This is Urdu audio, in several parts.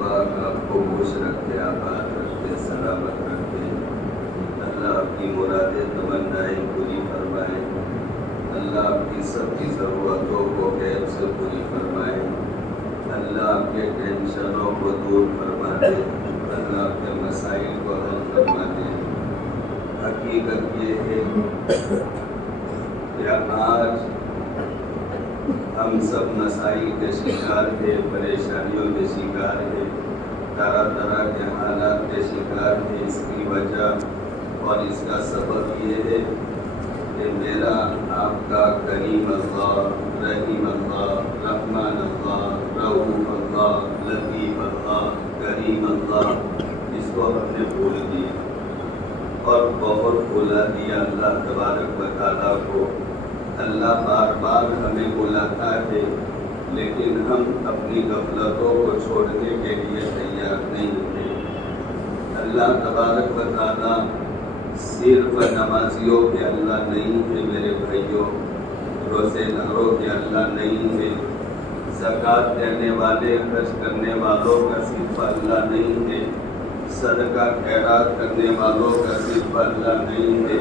پاک آپ کو خوش رکھے، آباد رکھے، سلامت رکھے۔ اللہ آپ کی مرادیں تمنائیں پوری فرمائے۔ اللہ آپ کی سب کی ضرورتوں کو غیب سے پوری فرمائے۔ اللہ آپ کے ٹینشنوں کو دور فرما دے۔ اللہ آپ کے مسائل کو حل فرما دے۔ حقیقت یہ ہے کہ آج ہم سب مسائل کے شکار ہیں، پریشانیوں کے شکار ہیں، طرح طرح کے حالات کے شکار ہیں۔ اس کی وجہ اور اس کا سبب یہ ہے کہ میرا آپ کا کریم اللہ، رحیم اللہ، رحمان اللہ، رؤوف اللہ، لطیف اللہ، کریم اللہ، اس کو ہم نے بھول دیا اور بہت بھلا دیا اللہ تبارک و تعالیٰ کو۔ اللہ بار بار ہمیں بلاتا ہے، لیکن ہم اپنی غفلتوں کو چھوڑنے کے لیے تیار نہیں ہیں۔ اللہ تبارک و تعالیٰ صرف نمازیوں کے اللہ نہیں ہے میرے بھائیوں، روزے داروں کے اللہ نہیں ہے، زکوٰۃ دینے والے، خرچ کرنے والوں کا صرف اللہ نہیں ہے، صدقہ خیرات کرنے والوں کا صرف اللہ نہیں ہے،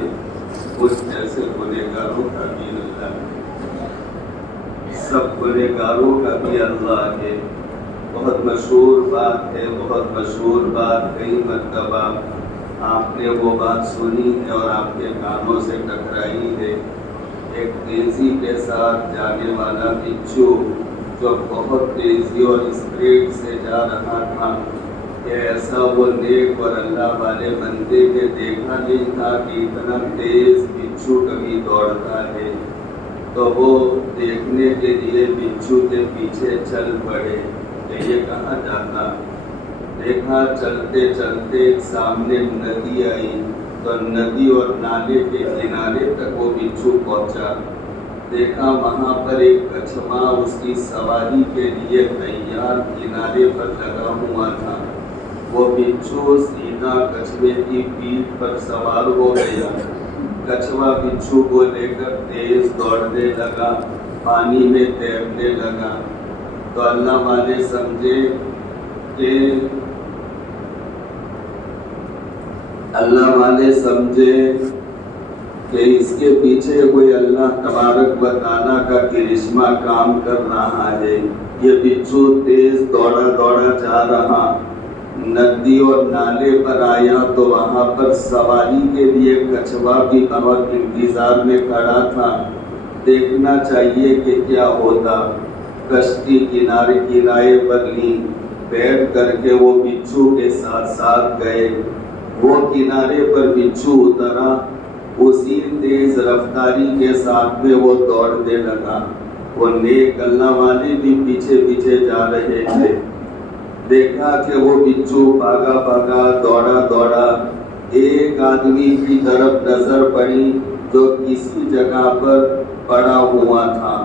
اس جیسے گنہگاروں کا بھی اللہ ہے، سب گنہگاروں کا بھی اللہ ہے۔ بہت مشہور بات ہے، بہت مشہور بات، کئی مرتبہ آپ نے وہ بات سنی ہے اور آپ کے کانوں سے ٹکرائی ہے۔ ایک تیزی کے ساتھ جانے والا بچھو جو بہت تیزی اور اسپیڈ سے جا رہا تھا کہ ایسا وہ نیک اور اللہ والے بندے نے دیکھا نہیں تھا کہ اتنا تیز بچھو کبھی دوڑتا ہے، تو وہ دیکھنے کے لیے بچھو کے پیچھے چل پڑے کہ یہ کہاں جاتا۔ دیکھا چلتے چلتے سامنے ندی آئی، تو ندی اور نالے کے کنارے تک وہ بچھو پہنچا۔ دیکھا وہاں پر ایک کچھوا اس کی سواری کے لیے تیار کنارے پر لگا ہوا تھا۔ وہ بچھو سیدھا کچھوے کی پیٹھ پر سوار ہو گیا۔ کچھوا بچھو کو لے کر تیز دوڑنے لگا، پانی میں تیرنے لگا۔ تو اللہ والے سمجھے کہ اس کے پیچھے کوئی اللہ تبارک و تعالیٰ کا کرشمہ کام کر رہا ہے۔ یہ بچھو تیز دوڑا دوڑا جا رہا، ندی اور نالے پر آیا تو وہاں پر سواری کے لیے کچھوا بھی بہت انتظار میں کھڑا تھا، دیکھنا چاہیے کہ کیا ہوتا۔ کشتی کنارے پر لی، بیٹھ کر کے وہ بچھو کے ساتھ ساتھ گئے۔ وہ کنارے پر بچھو اترا، اسی تیز رفتاری کے ساتھ میں وہ دوڑنے لگا۔ وہ نیک اللہ والے بھی پیچھے پیچھے جا رہے تھے۔ دیکھا کہ وہ بچھو بھاگا بھاگا دوڑا دوڑا، ایک آدمی کی طرف نظر پڑی جو کسی جگہ پر پڑا ہوا تھا،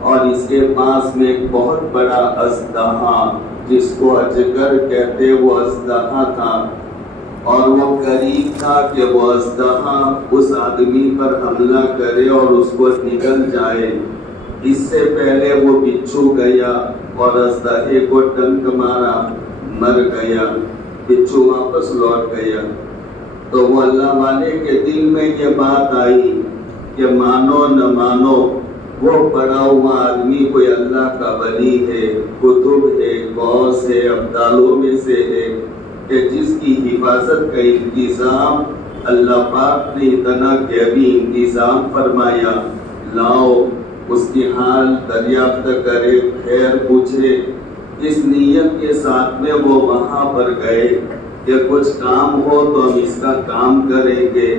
اور اس کے پاس میں ایک بہت بڑا اژدہا جس کو اجگر کہتے وہ اژدہا تھا، اور وہ قریب تھا کہ وہ اژدہا اس آدمی پر حملہ کرے اور اس کو نگل جائے۔ اس سے پہلے وہ بچھو گیا اور اژدہے کو ڈنک مارا، مر گیا، بچھو واپس لوٹ گیا۔ تو وہ اللہ والے کے دل میں یہ بات آئی کہ مانو نہ مانو، وہ پڑا ہوا آدمی کوئی اللہ کا ولی ہے، کتب ہے، غوث ہے، ابدالوں میں سے ہے، کہ جس کی حفاظت کا انتظام اللہ پاک نے اتنا غیبی انتظام فرمایا۔ لاؤ اس کی حال دریافت کرے، خیر پوچھے۔ اس نیت کے ساتھ میں وہ وہاں پر گئے کہ کچھ کام ہو تو ہم اس کا کام کریں گے۔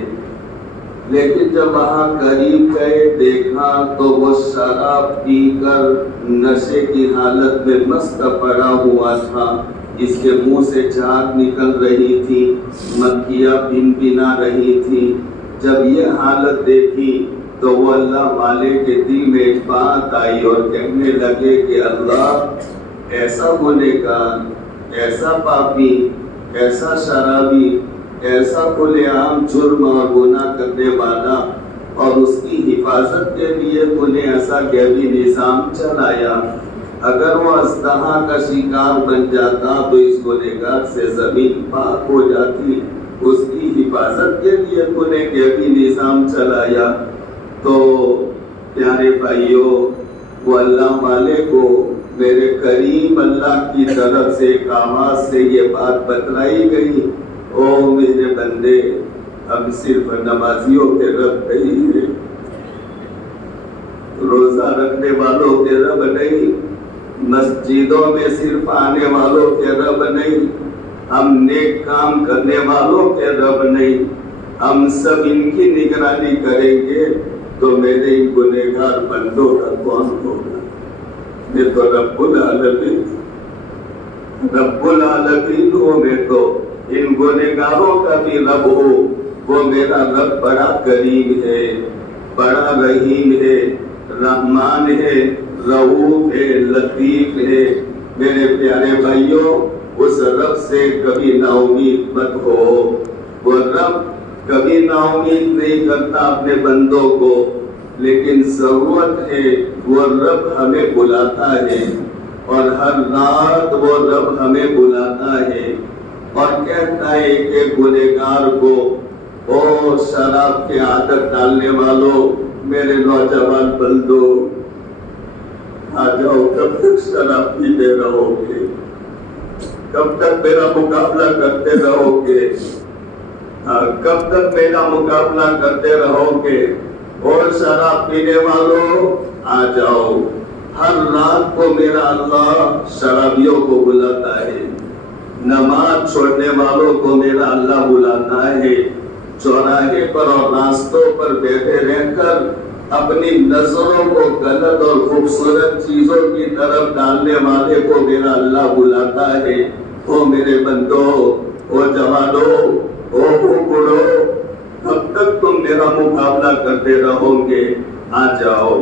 لیکن جب وہاں قریب گئے دیکھا تو وہ شراب پی کر نشے کی حالت میں مست پڑا ہوا تھا۔ اس کے منہ سے جھاگ نکل رہی تھی، مکھیاں بن بنا رہی تھی۔ جب یہ حالت دیکھی تو وہ اللہ والے کے دل میں ایک بات آئی اور کہنے لگے کہ اللہ، ایسا گنہگار، ایسا پاپی، ایسا شرابی، ایسا کھلے عام جرم اور گناہ کرنے والا، اور اس کی حفاظت کے لیے تو نے ایسا غیبی نظام چلایا۔ اگر وہ اژدہا کا شکار بن جاتا تو اس گنہگار سے زمین پاک ہو جاتی. اس کی حفاظت کے لیے تو نے ابھی نظام چلایا. تو پیارے بھائیوں، وہ اللہ والے کو میرے کریم اللہ کی طرف سے ایک آواز سے یہ بات بتلائی گئی، او میرے بندے، ہم صرف نمازیوں کے رب نہیں ہیں، روزہ رکھنے والوں کے رب نہیں، مسجدوں میں صرف آنے والوں کے رب نہیں، ہم نیک کام کرنے والوں کے رب نہیں. ہم سب ان کی نگرانی کریں گے تو میرے گنہگار بندوں کا کون ہوگا؟ میں تو رب العالمین ہوں. میں تو ان گنہگاروں کا بھی رب ہوں. وہ میرا رب بڑا کریم ہے، بڑا رحیم ہے، رحمان ہے، رؤوف ہے، لطیف ہے. میرے پیارے بھائیوں، اس رب سے کبھی نا امید مت ہو. وہ رب کبھی نا امید نہیں کرتا اپنے بندوں کو، لیکن ضرورت ہے وہ رب ہمیں بلاتا ہے، اور ہر رات وہ رب ہمیں بلاتا ہے اور کہتا ہے کہ گنہگار کو، او شراب کی عادت ڈالنے والوں، میرے نوجوان بندو، آ جاؤ. کب تک شراب پیتے رہو گے؟ کب تک میرا مقابلہ کرتے رہو گے؟ کب تک میرا مقابلہ کرتے رہو گے؟ اور شراب پینے والوں آ جاؤ. ہر رات کو میرا اللہ شرابیوں کو بلاتا ہے، نماز چھوڑنے والوں کو میرا اللہ بلاتا ہے. چوراہے پر اور راستوں پر بیٹھے رہ کر اپنی نظروں کو غلط اور خوبصورت چیزوں کی طرف ڈالنے والے کو میرا اللہ بلاتا ہے. او میرے بندو، او جوانو، او بوڑھو، کب تک تم میرا مقابلہ کرتے رہو گے؟ آ جاؤ،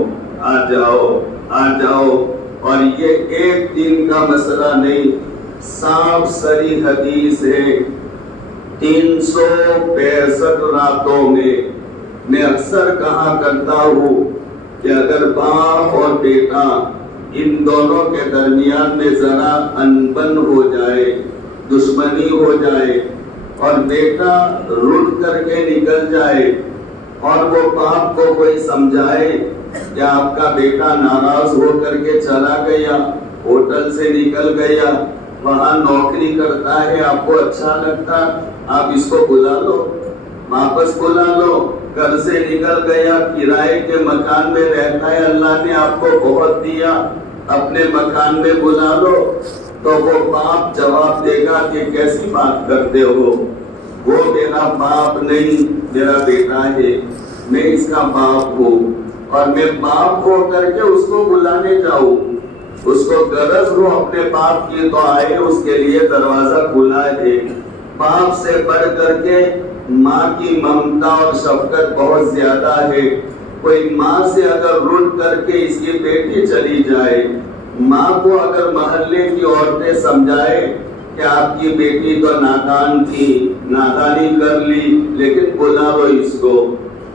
آ جاؤ، آ جاؤ. اور یہ ایک دن کا مسئلہ نہیں، صاف صریح حدیث ہے. 365 راتوں میں اکثر کہا کرتا ہوں کہ اگر باپ اور بیٹا ان دونوں کے درمیان میں ذرا انبن ہو جائے، دشمنی ہو جائے، اور بیٹا رٹ کر کے نکل جائے اور وہ باپ کو کوئی سمجھائے کہ آپ کا بیٹا ناراض ہو کر کے چلا گیا، ہوٹل سے نکل گیا، وہاں نوکری کرتا ہے، آپ کو اچھا لگتا، آپ اس کو بلا لو، واپس بلا لو. گھر سے نکل گیا، کرائے کے مکان میں رہتا ہے، اللہ نے آپ کو بہت دیا، اپنے مکان میں بلا لو. تو وہ باپ جواب دے گا کہ کیسی بات کرتے ہو، وہ میرا باپ نہیں، میرا بیٹا ہے، میں اس کا باپ ہوں، اور میں باپ ہو کر کے اس کو بلانے جاؤں. اس کو غرض ہو اپنے باپ کی تو آئے، اس کے لیے دروازہ کھلا ہے. باپ سے بڑھ کر کے ماں کی ممتا اور شفقت بہت زیادہ ہے. کوئی ماں سے اگر رٹ کر کے اس کی بیٹی چلی جائے، ماں کو اگر محلے کی عورتیں سمجھائے کہ آپ کی بیٹی تو نادان تھی، نادانی کر لی، لیکن بلا لو اس کو،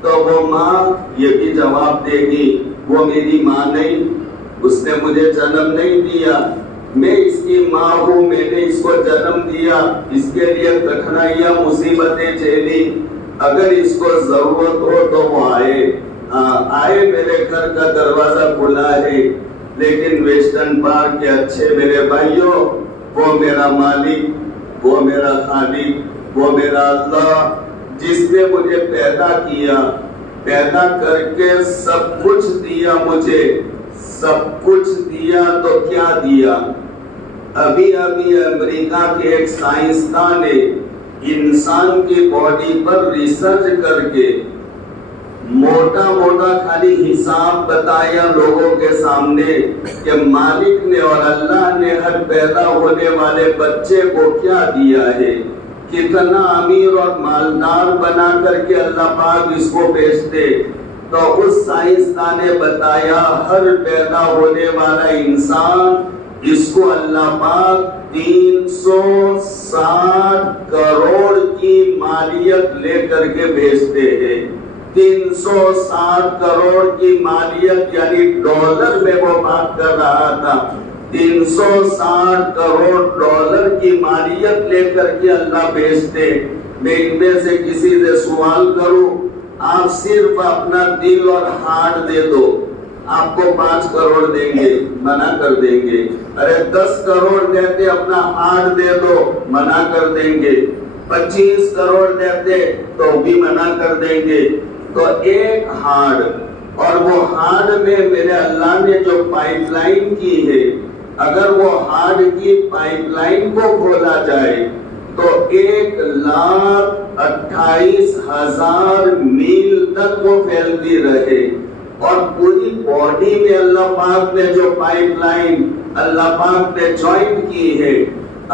تو وہ ماں یہ بھی جواب دے گی، وہ میری ماں نہیں، اس نے مجھے جنم نہیں دیا، میں اس کی ماں ہوں، میں نے اس کو جنم دیا، اس کے لیے کٹھنائیاں مصیبتیں جھیلی. اگر اس کو ضرورت ہو تو وہ آئے، میرے گھر کا دروازہ کھلا ہے. لیکن ویسٹرن پارک کے اچھے میرے بھائیوں، وہ میرا مالک، وہ میرا خالق، وہ میرا اللہ، جس نے مجھے پیدا کیا، پیدا کر کے سب کچھ دیا، مجھے سب کچھ دیا، تو کیا دیا؟ ابھی امریکہ کے ایک سائنسدان نے انسان کی باڈی پر ریسرچ کر کے موٹا خالی حساب بتایا لوگوں کے سامنے کہ مالک نے اور اللہ نے ہر پیدا ہونے والے بچے کو کیا دیا ہے، کتنا امیر اور مالدار بنا کر کے اللہ پاک اس کو بھیجتے. تو اس سائنسدان نے بتایا ہر پیدا ہونے والا انسان، اس کو اللہ پاک 360 کروڑ کی مالیت لے کر کے بھیجتے ہیں. 360 کروڑ کی مالیت، یعنی ڈالر میں وہ بات کر رہا تھا. 360 کروڑ ڈالر کی مالیت لے کر کے اللہ بھیجتے. میں ان میں سے کسی سے سوال کروں، آپ صرف اپنا دل اور ہارٹ دے دو، آپ کو 5 کروڑ دیں گے، منع کر دیں گے. ارے 10 کروڑ دیتے اپنا ہارٹ دے دو، منع کر دیں گے. 25 کروڑ دیتے تو بھی منع کر دیں گے. تو ایک ہارٹ، اور وہ ہارٹ میں میرے اللہ نے جو پائپ لائن کی ہے، اگر وہ ہارٹ کی پائپ لائن کو کھولا جائے تو 1,28,000 میل تک وہ پھیلتی رہے. اور پوری باڈی میں اللہ پاک نے جو پائپ لائن اللہ پاک نے جوائنٹ کی ہے،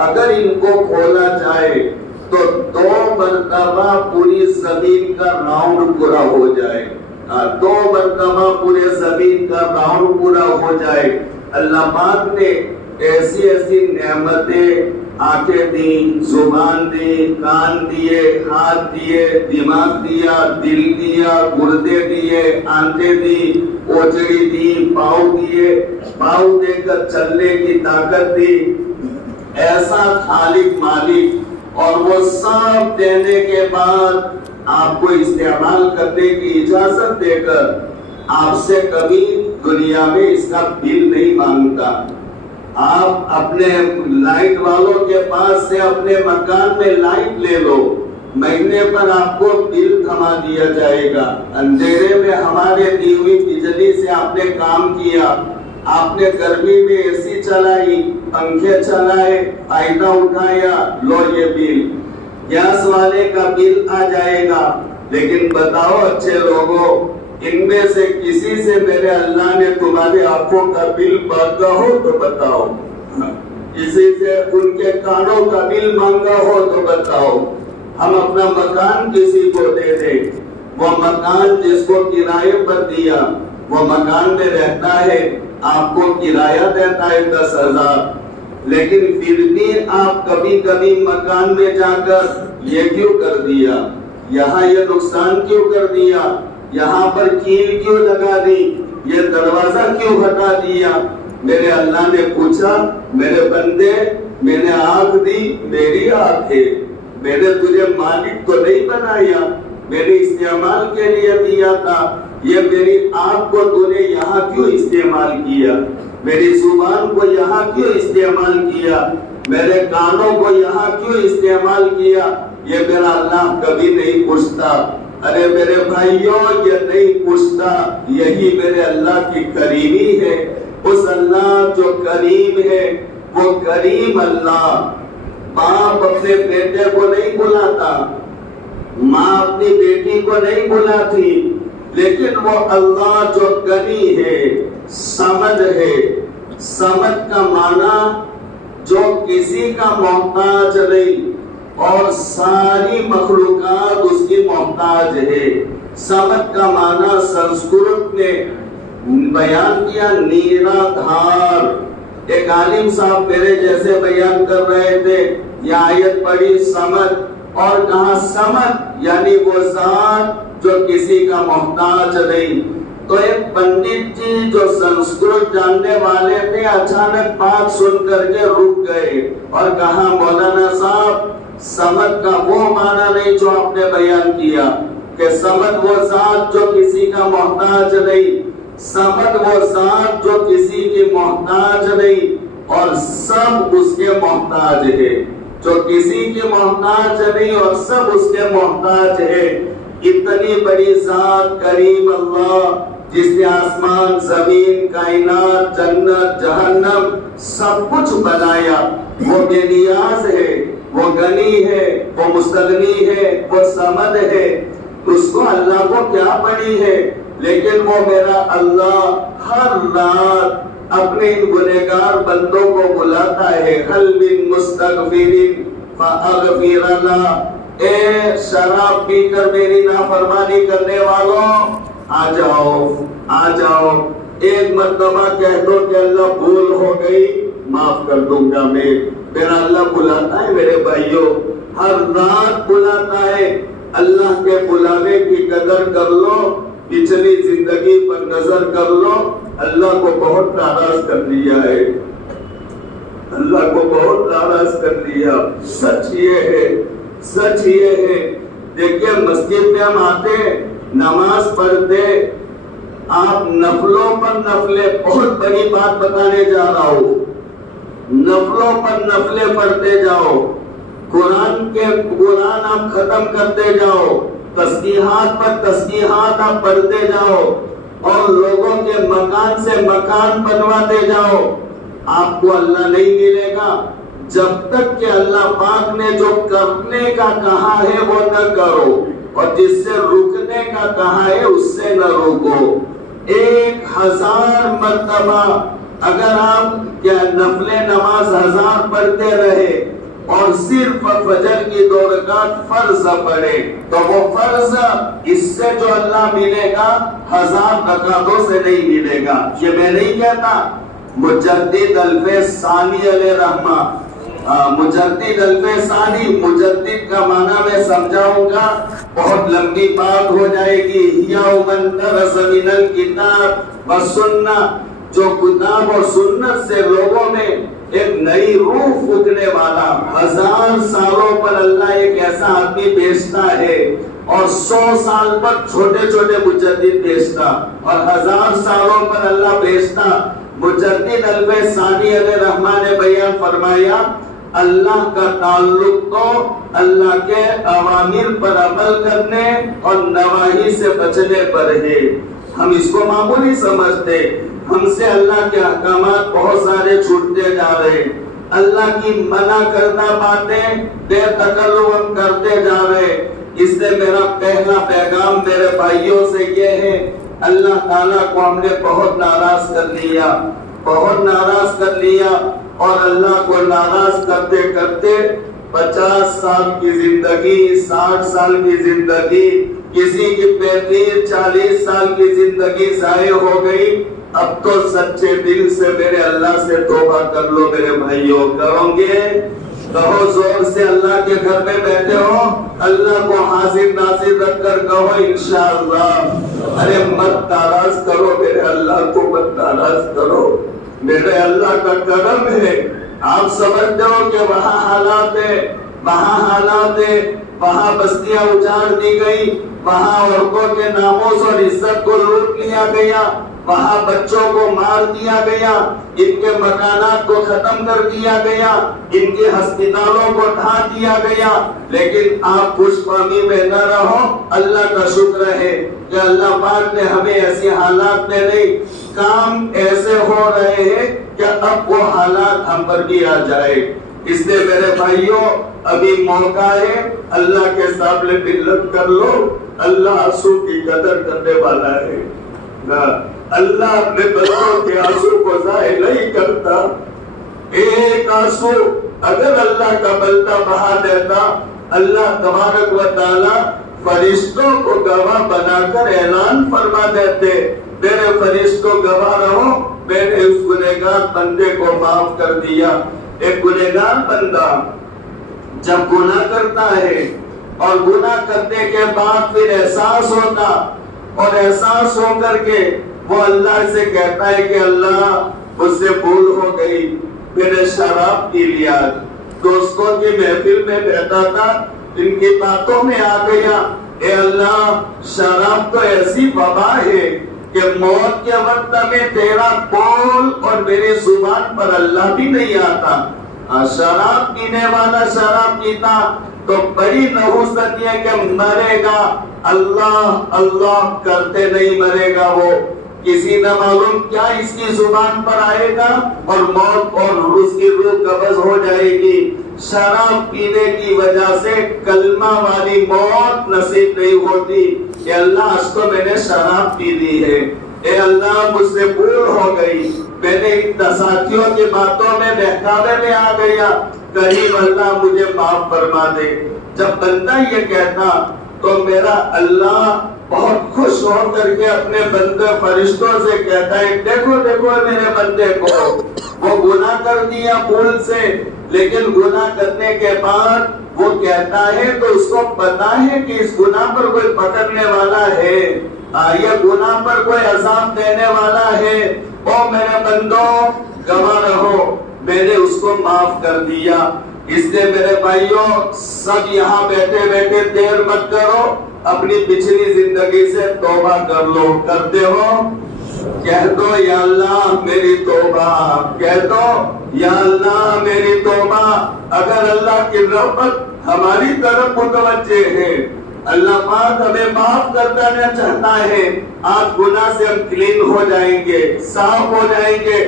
اگر ان کو کھولا جائے تو 2 مرتبہ پوری زمین کا راؤنڈ پورا ہو جائے. 2 مرتبہ پورے زمین کا راؤنڈ پورا ہو جائے. اللہ پاک نے ایسی ایسی نعمتیں، آنکھیں دی، زبان دی، کان دیے، ہاتھ دیے، دماغ دیا، دل دیا، گردے دیے، آنکھیں دی، اوجڑی دی، پاؤں دیے، پاؤں دے کر چلنے کی طاقت دی. ایسا خالق مالک، اور وہ سب دینے کے بعد آپ کو استعمال کرنے کی اجازت دے کر آپ سے کبھی دنیا میں اس کا بل نہیں مانگتا. آپ اپنے لائٹ والوں کے پاس سے اپنے مکان میں لائٹ لے لو، مہینے پر آپ کو بل تھما دیا جائے گا. اندھیرے میں ہمارے دی ہوئی بجلی سے آپ نے کام کیا، آپ نے گرمی میں اے سی چلائی، پنکھے چلائے، فائدہ اٹھایا، لو یہ بل. گیس والے کا بل آ جائے گا. لیکن بتاؤ اچھے لوگوں، ان میں سے کسی سے میرے اللہ نے تمہاری آنکھوں کا بل مانگا ہو تو بتاؤ، کسی سے ان کے کانوں کا بل مانگا ہو تو بتاؤ. ہم اپنا مکان کسی کو دے دیں، وہ مکان جس کو کرائے پر دیا وہ مکان میں رہتا ہے، آپ کو کرایہ دیتا ہے 10,000. لیکن پھر بھی آپ کبھی کبھی مکان میں جا کر یہ کیوں کر دیا، یہاں یہ نقصان کیوں کر دیا، یہاں پر کیل کیوں لگا دی، یہ دروازہ کیوں ہٹا دیا. میرے اللہ نے پوچھا، میرے بندے، میں نے آنکھ دی، میری آنکھ ہے، میں نے تجھے مالک کو نہیں بنایا، میں نے استعمال کے لیے دیا تھا. یہ میری آنکھ کو تو نے یہاں کیوں استعمال کیا، میری زبان کو یہاں کیوں استعمال کیا، میرے کانوں کو یہاں کیوں استعمال کیا. یہ میرا اللہ کبھی نہیں پوچھتا. ارے میرے بھائیوں، یہ نہیں پوچھتا. یہی میرے اللہ کی کریمی ہے. اس اللہ جو کریم ہے، وہ کریم اللہ. باپ اپنے بیٹے کو نہیں بلاتا، ماں اپنی بیٹی کو نہیں بلاتی، لیکن وہ اللہ جو غنی ہے، سمد ہے. سمد کا معنی جو کسی کا محتاج نہیں، اور ساری مخلوقات اس کی محتاج ہے. سمد کا معنی سنسکرت نے بیان کیا نیرا دھار. ایک عالم صاحب میرے جیسے بیان کر رہے تھے، یہ آیت پڑھی سمد، اور کہا سمد یعنی وہ ذات جو کسی کا محتاج نہیں. تو ایک پنڈت جی جو سنسکرت جاننے والے تھے، اچانک بات سن کر کے رک گئے اور کہا مولانا صاحب، سمد کا وہ معنی نہیں جو آپ نے بیان کیا کہ سمد وہ ذات جو کسی کا محتاج نہیں. سمد وہ ذات جو کسی کی محتاج نہیں اور سب اس کے محتاج ہے. جو کسی کی محتاج نہیں اور سب اس کے محتاج ہے. اتنی بڑی ذات کریم اللہ، جس نے آسمان، زمین، کائنات، جنت، جہنم سب کچھ بنایا، وہ بے نیاز ہے، وہ غنی ہے، وہ مستغنی ہے، وہ سمد ہے. اس کو اللہ کو کیا پڑی ہے؟ لیکن وہ میرا اللہ ہر رات اپنے ان گنہگار بندوں کو بلاتا ہے، حل من مستغفر فاغفر لہ. اے شراب پی کر میری نافرمانی کرنے والوں، آ جاؤ، آ جاؤ. ایک مرتبہ کہہ دو کہ اللہ بھول ہو گئی، معاف کر دوں گا میں. میرا اللہ بلاتا ہے میرے بھائیوں، ہر رات بلاتا ہے. اللہ کے بلانے کی قدر کر لو، پچھلی زندگی پر نظر کر لو، اللہ کو بہت ناراض کر دیا ہے. اللہ کو بہت ناراض کر لیا. سچ یہ ہے دیکھیے مسجد میں ہم آتے نماز پڑھتے, آپ نفلوں پر نفلیں, بہت بڑی بات بتانے جا رہا ہوں, نفلوں پر نفلیں پڑھتے جاؤ, قرآن آپ ختم کرتے جاؤ, تسبیحات پر تسبیحات آپ پڑھتے جاؤ, اور لوگوں کے مکان سے مکان بنواتے جاؤ. آپ کو اللہ نہیں ملے گا جب تک کہ اللہ پاک نے جو کرنے کا کہا ہے وہ نہ کرو, اور جس سے رکنے کا کہا ہے اس سے نہ رکو. 1000 مرتبہ اگر آپ کیا نفل نماز 1000 پڑھتے رہے اور صرف فجر کی 2 رکعت فرض پڑھے تو وہ فرض اس سے جو اللہ ملے گا 1000 رکعتوں سے نہیں ملے گا. یہ میں نہیں کہتا, مجدد الفیض ثانی علیہ رحمہ, مجدد الفیض ثانی, مجدد کا معنی میں سمجھاؤں گا, بہت لمبی بات ہو جائے گی. یا من درس من الکتاب والسنہ, جو کتاب اور سنت سے لوگوں میں ایک نئی روح پھونکنے والا, 1000 سالوں پر اللہ ایک ایسا آدمی بھیجتا ہے, اور 100 سال پر چھوٹے چھوٹے مجدد بھیجتا, اور 1000 سالوں پر اللہ بھیجتا. مجدد الفیض ثانی علیہ رحمہ نے بیان فرمایا, اللہ کا تعلق تو اللہ کے اوامر پر عمل کرنے اور نواہی سے بچنے پر ہے. ہم اس کو معمولی سمجھتے, ہم سے اللہ کے احکامات بہت سارے چھوٹتے جا رہے, اللہ کی منع کرنا باتیں بے تکلف ہم کرتے جا رہے. اس سے میرا پہلا پیغام میرے بھائیوں سے یہ ہے, اللہ تعالیٰ کو ہم نے بہت ناراض کر لیا, اور اللہ کو ناراض کرتے کرتے 50 سال کی زندگی, 60 سال کی زندگی, کسی کی 35-40 سال کی زندگی ضائع ہو گئی. اب تو سچے دل سے میرے اللہ سے توبہ کر لو میرے بھائیوں. کرو گے؟ کہو زور سے, اللہ کے گھر میں بیٹھے ہو, اللہ کو حاضر ناظر رکھ کر کہو انشاءاللہ. ارے مت ناراض کرو میرے اللہ کو, مت ناراض کرو, میرے اللہ کا کرم ہے. آپ سمجھتے ہو کہ وہاں حالات ہے, وہاں بستیاں اجاڑ دی گئی, وہاں عورتوں کے ناموس اور عزت کو لوٹ لیا گیا, وہاں بچوں کو مار دیا گیا, ان کے مکانات کو ختم کر دیا گیا, ان کے ہسپتالوں کو ڈھا دیا گیا. لیکن آپ خوش فہمی میں نہ رہو, اللہ کا شکر ہے کہ اللہ پاک نے ہمیں ایسی حالات میں نہیں, کام ایسے ہو رہے ہیں کہ اب وہ حالات ہم پر بھی آ جائے. اس لیے میرے بھائیوں ابھی موقع ہے, اللہ کے سامنے ملت کر لو. اللہ آنسو کی قدر کرنے والا ہے. اللہ اپنے بندوں کے آنسو کو ضائع نہیں کرتا. ایک آنسو اگر اللہ کا بندہ بہا دیتا, اللہ تبارک و تعالی فرشتوں کو گواہ بنا کر اعلان فرما دیتے, میرے فرشتوں گواہ رہو, میں نے اس گنہگار بندے کو معاف کر دیا. ایک گنہگار بندہ جب گناہ کرتا ہے اور گناہ کرنے کے بعد پھر احساس ہوتا, اور احساس ہو کر کے وہ اللہ سے کہتا ہے کہ اللہ مجھ سے بھول ہو گئی, میں نے شراب پی لیا, دوستوں کی محفل میں بیٹھا تھا, ان کی باتوں میں آ گیا, اے اللہ شراب تو ایسی وبا ہے کہ موت کے وقت میں تیرا قول اور میری زبان پر اللہ بھی نہیں آتا. شراب پینے والا شراب پیتا تو بڑی نحوست یہ کہ مرے گا, اللہ اللہ کرتے نہیں مرے گا. وہ کسی نہ معلوم کیا اس کی زبان پر آئے گا اور موت اور اس کی روح قبض ہو جائے گی. شراب پینے کی وجہ سے کلمہ والی موت نصیب نہیں ہوتی کہ اللہ آج تو میں نے شراب پی لی ہے, اے اللہ مجھ سے بھول ہو گئی, میں نے ساتھیوں کی باتوں میں بہکاوے میں آ گیا, کریم اللہ مجھے معاف فرما دے. جب بندہ یہ کہتا تو میرا اللہ بہت خوش ہو کر کے اپنے بندے فرشتوں سے کہتا ہے, دیکھو دیکھو میرے بندے کو, وہ گناہ کر دیا بھول سے, لیکن گناہ کرنے کے بعد وہ کہتا ہے تو اس کو پتا ہے کہ اس گناہ پر کوئی پکڑنے والا ہے, یہ گناہ پر کوئی عذاب دینے والا ہے. او میرے بندوں گواہ رہو, میں نے اس کو معاف کر دیا۔ اس لیے میرے بھائیوں، سب یہاں بیٹھے بیٹھے دیر مت کرو، اپنی پچھلی زندگی سے توبہ کر لو۔ کرتے ہو؟ کہہ دو یا اللہ میری توبہ، کہہ دو یا اللہ میری توبہ۔ اگر اللہ کی رحمت ہماری طرف متوجہ ہے، اللہ پاک ہمیں معاف کرنا چاہتا ہے، آج گناہ سے ہم کلین ہو جائیں گے، صاف ہو جائیں گے۔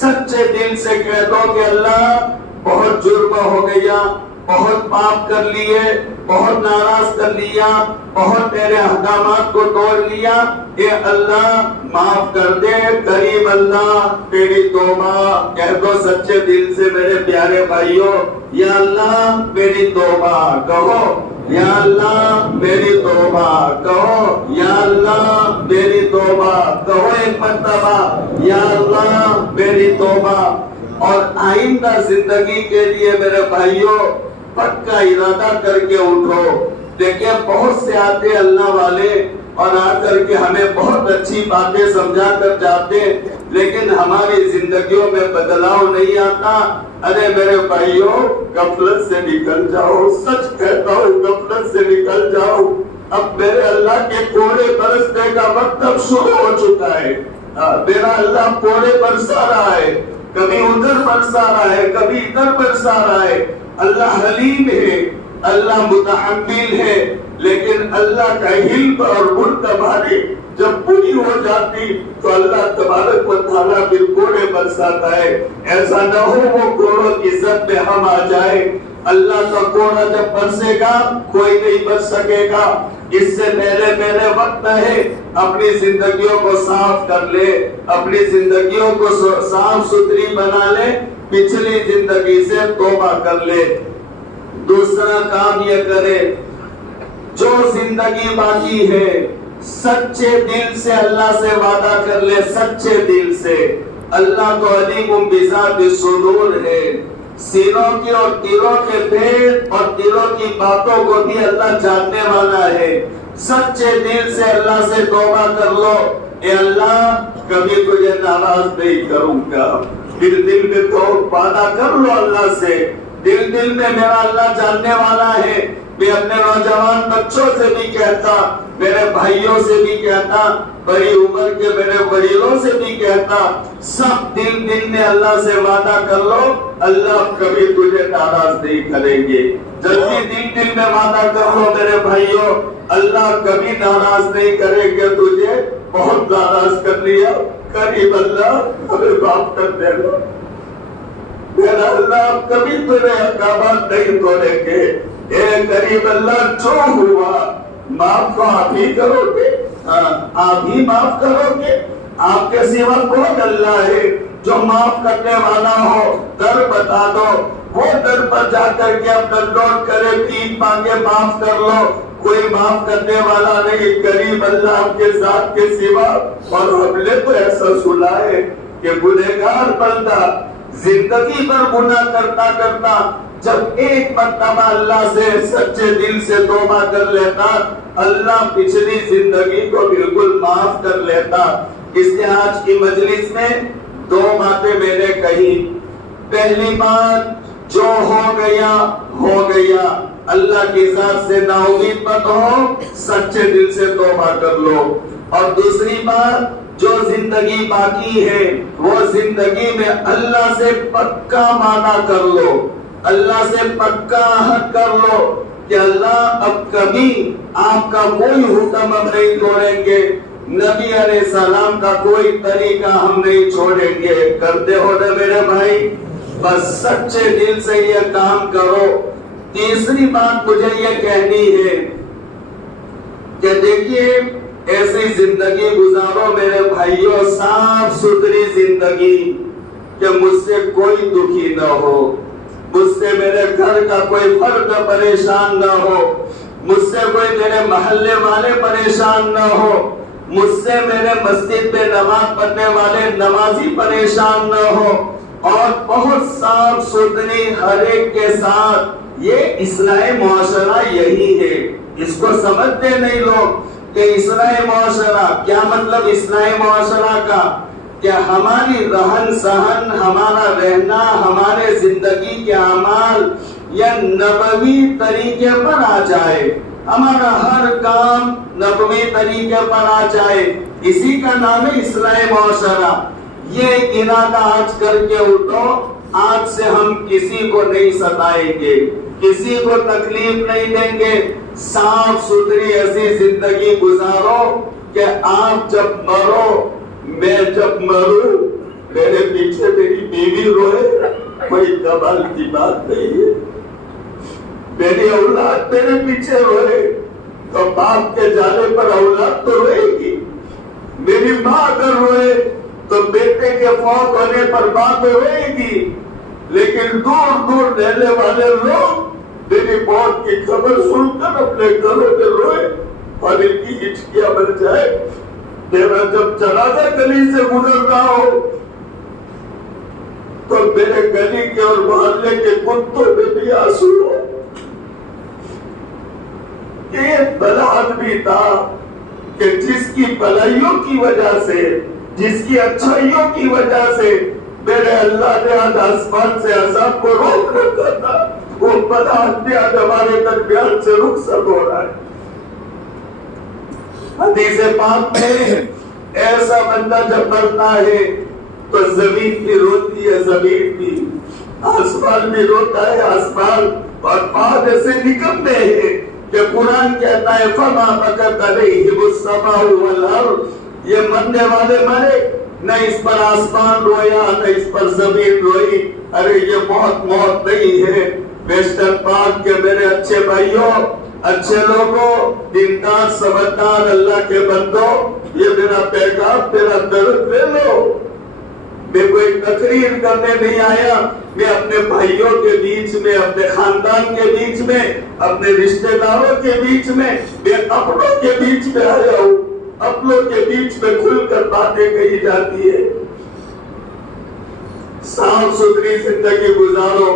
سچے دل سے کہہ دو کہ اللہ بہت جرم ہو گیا، بہت پاپ کر لیے، بہت ناراض کر لیا، بہت تیرے احکامات کو توڑ لیا، اے اللہ معاف کر دے۔ کریم اللہ تیری توبہ، کہہ دو سچے دل سے میرے پیارے بھائیوں، یا اللہ میری توبہ کہو، یا اللہ میری توبہ کہو، یا اللہ میری توبہ کہو ایک مرتبہ، یا اللہ میری توبہ۔ اور آئندہ زندگی کے لیے میرے بھائیوں پکا ارادہ کر کے اٹھو۔ دیکھیں بہت سے آتے اللہ والے اور آ کر کے ہمیں بہت اچھی باتیں سمجھا کر جاتے، لیکن ہماری زندگیوں میں بدلاؤ نہیں آتا۔ ارے میرے بھائیوں غفلت سے نکل جاؤ، سچ کہتا ہوں غفلت سے نکل جاؤ۔ اب میرے اللہ کے کوڑے برسنے کا وقت اب شروع ہو چکا ہے۔ میرا اللہ کوڑے برسا رہا ہے، کبھی ادھر برسا رہا ہے، کبھی ادھر برسا رہا ہے۔ اللہ حلیم ہے، اللہ متحمل ہے، لیکن اللہ کا حلم اور مرتباری جب پوری ہو جاتی تو اللہ تبارک و تعالیٰ پھر کوڑے برساتا ہے۔ ایسا نہ ہو وہ کوڑوں کی زد میں ہم آ جائیں۔ اللہ کا کوڑا جب برسے گا کوئی نہیں بچ سکے گا۔ اس سے پہلے وقت ہے اپنی زندگیوں کو صاف کر لے، اپنی زندگیوں کو صاف ستھری بنا لے، پچھلی زندگی سے توبہ کر لے۔ دوسرا کام یہ کرے، جو زندگی باقی ہے سچے دل سے اللہ سے وعدہ کر لے، سچے دل سے۔ اللہ تو علیم بذات الصدور ہے، سینوں کی اور دلوں کے بھید اور دلوں کی باتوں کو بھی اللہ جاننے والا ہے۔ سچے دل سے اللہ سے توبہ کر لو، اے اللہ کبھی تجھے ناراض نہیں کروں گا۔ دل میں تو وعدہ کر لو اللہ سے، دل میں میرا اللہ جاننے والا ہے۔ میں اپنے نوجوان بچوں سے بھی کہتا، میرے بھائیوں سے بھی کہتا، بڑی عمر کے میرے بڑیوں سے بھی کہتا، سب دل میں اللہ سے وعدہ کر لو، اللہ کبھی تجھے ناراض نہیں کریں گے۔ جلدی دل میں وعدہ کر لو میرے بھائیوں، اللہ کبھی ناراض نہیں کریں گے تجھے۔ بہت ناراض کر لیا، قریب اللہ ہمیں معاف کر دے گا، میرا اللہ کبھی تجھے احکامات نہیں توڑیں گے۔ اے قریب اللہ جو ہوا معاف تو آپ ہی کرو گے، آپ ہی معاف کرو گے۔ آپ کے سوا کون اللہ ہے جو معاف کرنے والا ہو؟ در بتا دو، وہ در پر جا کر کے اپنا لوٹ کرے، بھیک مانگے معاف کر لو، کوئی معاف کرنے والا نہیں قریب اللہ آپ کے ذات کے سوا۔ اور ہم نے تو ایسا سنا ہے کہ گنہگار بندہ زندگی پر گناہ کرتا کرتا جب ایک مرتبہ اللہ سے سچے دل سے توبہ کر لیتا، اللہ پچھلی زندگی کو بالکل معاف کر لیتا۔ اس لیے آج کی مجلس میں دو باتیں میں نے کہی۔ پہلی بات، جو ہو گیا ہو گیا، اللہ کی ذات سے نا امید مت ہو، سچے دل سے توبہ کر لو۔ اور دوسری بات، جو زندگی باقی ہے وہ زندگی میں اللہ سے پکا وعدہ کر لو، اللہ سے پکا عہد کر لو کہ اللہ اب کبھی آپ کا کوئی حکم ہم نہیں توڑیں گے، نبی علیہ السلام کا کوئی طریقہ ہم نہیں چھوڑیں گے۔ کرتے ہو نا میرے بھائی؟ بس سچے دل سے یہ کام کرو۔ تیسری بات مجھے یہ کہنی ہے کہ دیکھیے ایسی زندگی گزارو میرے بھائیوں، صاف ستھری زندگی، کہ مجھ سے کوئی دکھی نہ ہو، مجھ سے میرے گھر کا کوئی فرد پریشان نہ ہو، مجھ سے کوئی میرے محلے والے پریشان نہ ہو، مجھ سے میرے مسجد میں نماز پڑھنے والے نمازی پریشان نہ ہو، اور بہت صاف ستھری ہر ایک کے ساتھ۔ یہ اصلاح معاشرہ یہی ہے، اس کو سمجھتے نہیں لوگ کہ اصلاح معاشرہ کیا مطلب؟ اصلاح معاشرہ کا کہ ہماری رہن سہن، ہمارا رہنا، ہمارے زندگی کے اعمال یہ نبوی طریقے پر آ جائے، ہمارا ہر کام نبوی طریقے پر آ جائے۔ اسی کا نام ہے اصلاح معاشرہ۔ یہ ارادہ آج کر کے اٹھو، آج سے ہم کسی کو نہیں ستائیں گے، کسی کو تکلیف نہیں دیں گے، صاف ستھری ایسی زندگی گزارو کہ آپ جب مرو، میں جب مروں، میرے پیچھے میری بیوی روئے، کوئی کمال کی بات نہیں ہے۔ میری اولاد میرے پیچھے روئے تو باپ کے جانے پر اولاد تو روئے گی، میری ماں اگر روئے تو بیٹے کے فوت ہونے پر ماں تو روئے گی، لیکن دور دور رہنے والے لوگ میری موت کی خبر سن کر اپنے گھروں میں روئے اور ان کی ہچکیاں بن جائے۔ میرا جب جنازہ گلی سے گزر رہا ہو تو میرے گلی کے اور محلے کے کتوں میں بھی آنسو ہو کہ یہ بھلا آدمی تھا کہ جس کی بھلائیوں کی وجہ سے، جس کی اچھائیوں کی وجہ سے میرے اللہ نے آج آسمان سے عذاب کو روک رکھا تھا، وہ بھلا آدمی آج ہمارے درمیان سے رخصت ہو رہا ہے۔ حدیث پاک میں ایسا بندہ جب مرتا ہے تو زمین بھی روتی ہے، زمین بھی، آسمان بھی روتا ہے، آسمان، اور بعد ایسے نکمے ہیں کہ قرآن کہتا ہے فما بکت علیہم السماء والارض، یہ مرنے والے مرے، نہ اس پر آسمان رویا نہ اس پر زمین روئی۔ ارے یہ موت موت نہیں ہے۔ ویسٹرن پاک کے میرے اچھے بھائیوں، اچھے لوگوں، دیندار سمجھدار اللہ کے بندوں، یہ میرا پیغام، میرا درد لے لو۔ میں کوئی تقریر کرنے نہیں آیا، میں اپنے بھائیوں کے بیچ میں، اپنے خاندان کے بیچ میں، اپنے رشتہ داروں کے بیچ میں، میں اپنوں کے بیچ میں آیا ہوں۔ اپنوں کے بیچ میں کھل کر باتیں کہی جاتی ہے۔ صاف ستھری زندگی گزارو۔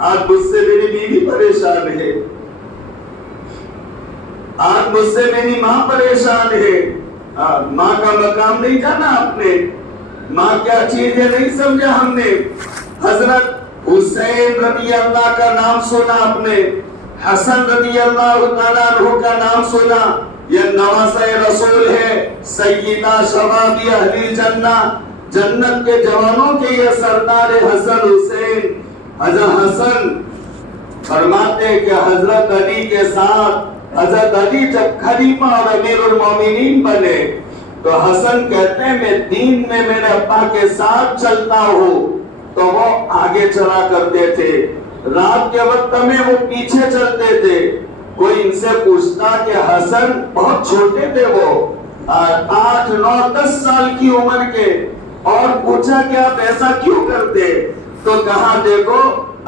آج مجھ سے میری بیوی پریشان ہے، آج مجھ سے میری ماں پریشان ہے۔ ماں کا مقام نہیں جانا آپ نے، ماں کیا چیز ہے نہیں سمجھا ہم نے۔ حضرت حسین رضی اللہ کا نام سنا آپ نے، حسن رضی اللہ تعالیٰ عنہ کا نام سنا، یہ نواسہ رسول ہے، سیدہ شباب اہل جنہ، جنت کے جوانوں کے یہ سردار حسن حسین۔ حضرت حسن فرماتے کہ حضرت علی کے ساتھ، حضرت علی جب خلیفہ اور امیر المومنین بنے تو حسن کہتے ہیں میں دین میں میرے ابا کے ساتھ چلتا ہوں تو وہ آگے چلا کرتے تھے، رات کے وقت میں وہ پیچھے چلتے تھے۔ کوئی ان سے پوچھتا کہ حسن، بہت چھوٹے تھے وہ، 8 9 10 سال کی عمر کے، اور پوچھا کہ آپ ایسا کیوں کرتے؟ تو کہا دیکھو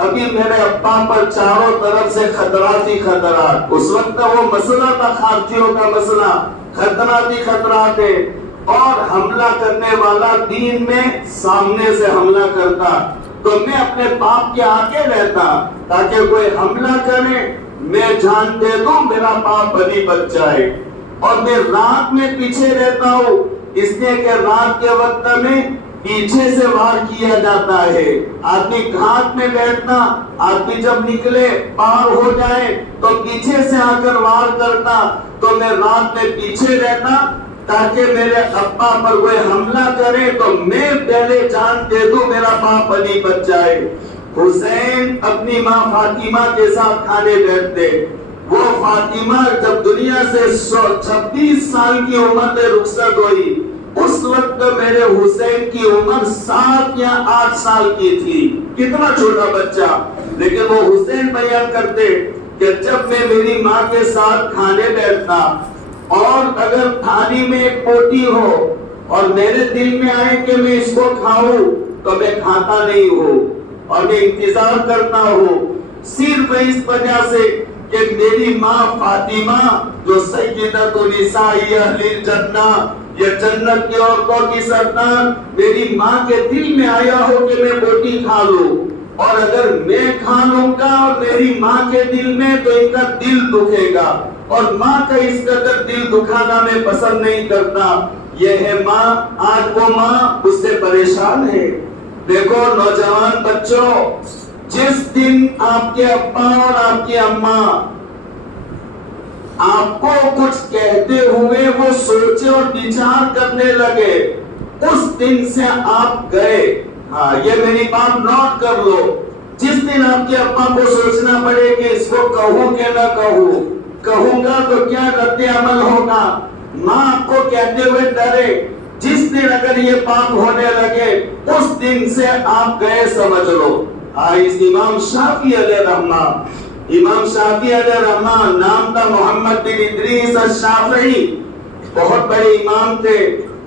ابھی میرے ابا پر چاروں طرف سے خطرات ہی خطرات، اس وقت وہ مسئلہ تھا خارجیوں کا مسئلہ، خطرات ہی خطرات ہے، اور حملہ کرنے والا دین میں سامنے سے حملہ کرتا، تو میں اپنے باپ کے آگے رہتا تاکہ کوئی حملہ کرے میں جان دے دوں، میرا باپ بلی بچ جائے، اور میں رات میں پیچھے رہتا ہوں اس لیے کہ رات کے وقت میں پیچھے سے وار کیا جاتا ہے، آدمی گھاٹ میں بیٹھتا، آدمی جب نکلے پار ہو جائے تو پیچھے سے آ کر وار کرتا، تو میں رات میں پیچھے رہتا تاکہ میرے ابا پر کوئی حملہ کرے تو میں پہلے جان دے دوں، میرا باپ علی بچ جائے۔ حسین اپنی ماں فاطمہ کے ساتھ کھانے بیٹھتے، وہ فاطمہ جب دنیا سے 26 سال کی عمر میں رخصت ہوئی، اس وقت میرے حسین کی عمر 7 یا 8 سال کی تھی، کتنا چھوٹا بچہ، لیکن وہ حسین بیان کرتے کہ جب میں میری ماں کے ساتھ کھانے بیٹھتا اور اگر تھالی میں ایک پوٹی ہو اور میرے دل میں آئے کہ میں اس کو کھاؤں تو میں کھاتا نہیں ہوں اور میں انتظار کرتا ہوں، صرف اس وجہ سے کہ میری ماں فاطمہ جو سیدۃ النساء اہل الجنہ، یہ جنت کی عورتوں کی سردار، میری ماں کے دل میں آیا ہو کہ میں روٹی کھا لوں، اور اگر میں کھا لوں گا اور میری ماں کے دل میں تو ان کا دل دکھے گا، اور ماں کا اس قدر دل دکھانا میں پسند نہیں کرتا، یہ ہے ماں، آج وہ ماں اس سے پریشان ہے۔ دیکھو نوجوان بچوں، جس دن آپ کے ابا اور آپ کی اماں آپ کو کچھ کہتے ہوئے وہ سوچے اور وچار کرنے لگے، اس دن سے آپ گئے۔ ہاں یہ میری بات نوٹ کر لو، جس دن آپ کے ابا کو سوچنا پڑے کہ اس کو کہوں کہ نہ کہوں، کہوں گا تو کیا رد عمل ہوگا، ماں آپ کو کہتے ہوئے ڈرے، جس دن اگر یہ بات ہونے لگے اس دن سے آپ گئے سمجھ لو۔ اس امام شافعی علیہ رحمہ، امام شافعی علیہ رحمہ نام تھا محمد بن ادریس الشافعی، بہت بڑے امام تھے،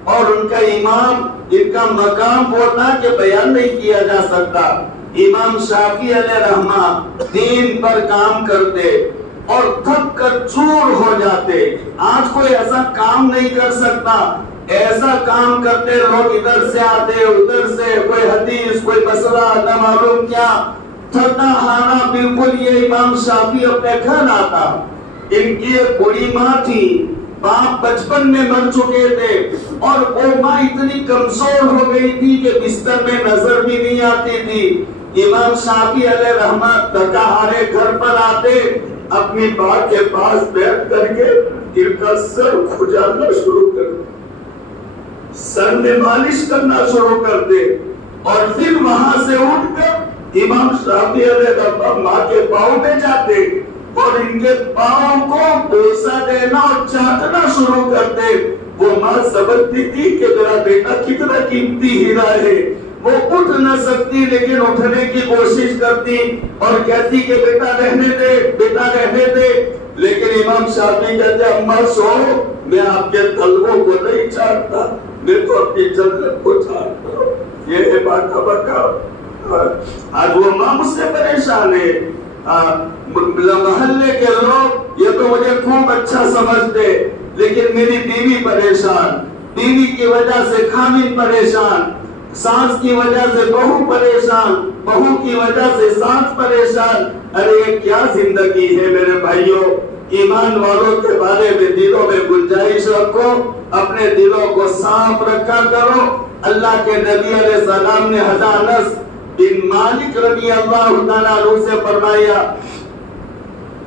اور ان کا امام، ان کا مقام وہ تھا کہ بیان نہیں کیا جا سکتا۔ امام شافعی علیہ رحمہ دین پر کام کرتے اور تھک کر چور ہو جاتے، آج کوئی ایسا کام نہیں کر سکتا، ایسا کام کرتے، لوگ ادھر سے آتے ادھر سے، کوئی حدیث کوئی مسئلہ نہ معلوم کیا، تھکا ہارا بالکل یہ امام شافعی اپنے گھر آتا۔ ان کی ایک بڑی ماں تھی، باپ بچپن میں مر چکے تھے، اور وہ ماں اتنی کمزور ہو گئی تھی کہ بستر میں نظر بھی نہیں آتی تھی۔ امام شافعی علیہ رحمہ تھکا ہارے گھر پر آتے، اپنی ماں کے پاس بیٹھ کر کے ان کا سر کھجانا شروع کر دے، سر میں مالش کرنا شروع کر دے، اور پھر وہاں سے اٹھ کر امام شافعی علیہ رحمہ ماں کے پاؤں میں جاتے اور ان کے پاؤں کو بوسہ دینا اور چاٹنا شروع کرتے۔ وہ ماں سمجھتی تھی کہ میرا بیٹا کتنا قیمتی ہیرا ہے، وہ اٹھ نہ سکتی لیکن اٹھنے کی کوشش کرتی اور کہتی کہ بیٹا رہنے دے، بیٹا رہنے دے، لیکن امام شافعی کہتے اماں سو، میں آپ کے طلبوں کو نہیں چاہتا، میں تو اپنی جنت کو چاہتا ہوں۔ یہ ہے بات کا بکا۔ آج وہ ماں مجھ سے پریشان ہے، محلے کے لوگ یہ تو مجھے خوب اچھا سمجھتے، لیکن میری بیوی پریشان، بیوی کی وجہ سے خامن پریشان، ساس کی وجہ سے بہو پریشان، بہو کی وجہ سے ساس پریشان۔ ارے یہ کیا زندگی ہے میرے بھائیوں؟ ایمان والوں کے بارے میں دلوں میں گنجائش رکھو، اپنے دلوں کو صاف رکھا کرو۔ اللہ کے نبی علیہ السلام نے حضرت انس بن مالک رضی اللہ تعالیٰ عنہ سے فرمایا،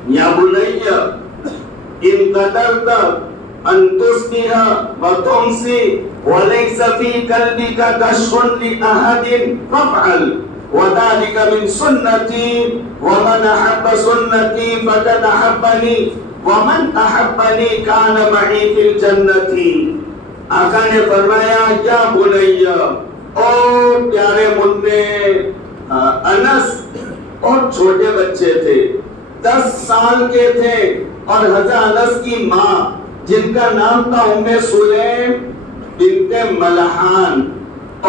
یا بنی ان قدرت ان تصبح وتمسی وليس في قلبك كشف لأحد فافعل وذلك من سنتي ومن أحب سنتي فقد أحبني ومن أحبني كان معي في الجنة۔ آقا نے فرمایا یا بنی، او پیارے منع، انس اور چھوٹے بچے تھے، 10 سال کے تھے، اور حضرت انس کی ماں جن کا نام تھا ام سلیم بنت ملحان،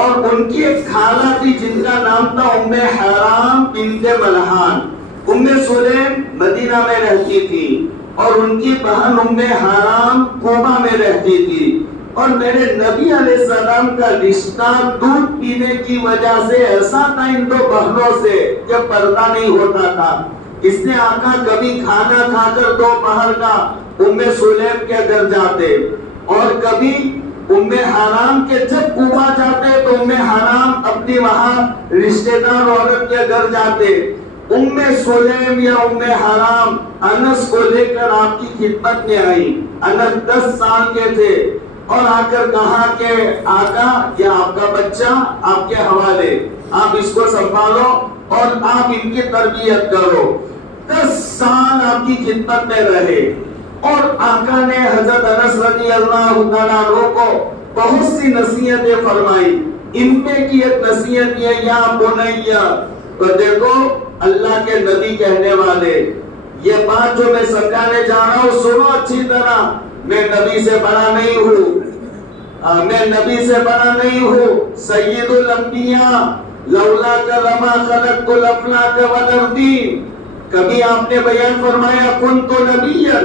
اور ان کی ایک خالہ تھی جن کا نام تھا ام حرام بنت ملحان۔ ام سلیم مدینہ میں رہتی تھی اور ان کی بہن ام حرام کوبہ میں رہتی تھی، اور میرے نبی علیہ السلام کا رشتہ دودھ پینے کی وجہ سے ایسا تھا ان دو بہنوں سے کہ پردہ نہیں ہوتا تھا۔ اس نے آقا کبھی کھانا کھا کر دوپہر کا ام سلیم کے گھر جاتے، اور کبھی ام حرام کے جب کوبہ جاتے تو ام حرام اپنی وہاں رشتہ دار عورت کے گھر جاتے۔ ام سلیم یا ام حرام انس کو لے کر آپ کی خدمت میں آئی۔ انس 10 سال کے تھے، اور آ کر کہا کہ آقا یہ آپ کا بچہ آپ کے حوالے، آپ اس کو سنبھالو اور آپ ان کی تربیت کرو۔ 10 سال آپ کی خدمت میں رہے، اور آقا نے حضرت انس رضی اللہ تعالیٰ عنہ کو بہت سی نصیحتیں فرمائی۔ ان میں کی ایک نصیحت یہ، یا بنیہ، تو دیکھو اللہ کے نبی کہنے والے، یہ بات جو میں سمجھانے جا رہا ہوں سنو اچھی طرح، میں نبی سے بڑا نہیں ہوں، میں نبی سے بڑا نہیں ہوں، سید الانبیاء، لولا لما خلقت الافلاک والارضین۔ کبھی آپ نے بیان فرمایا کنت نبیا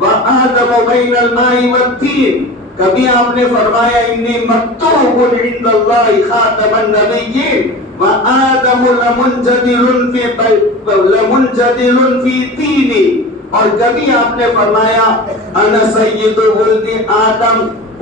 وآدم بین الماء والطین، کبھی آپ نے فرمایا انی مکتوب عند اللہ خاتم النبیین وآدم لمنجدل فی تینی، اور کبھی آپ نے فرمایا انا سید ولد آدم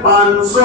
500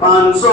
500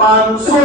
500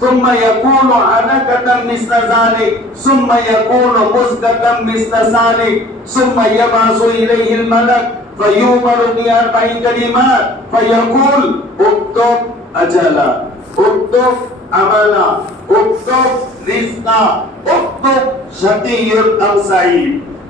ثم يكون علقة مثل ذلك ثم يكون مزغة مثل ذلك ثم يبعث إليه الملك فيؤمر ب4 كلمات فيقول اكتب أجلا اكتب عملا اكتب رزقا اكتب شقي أم سعيد।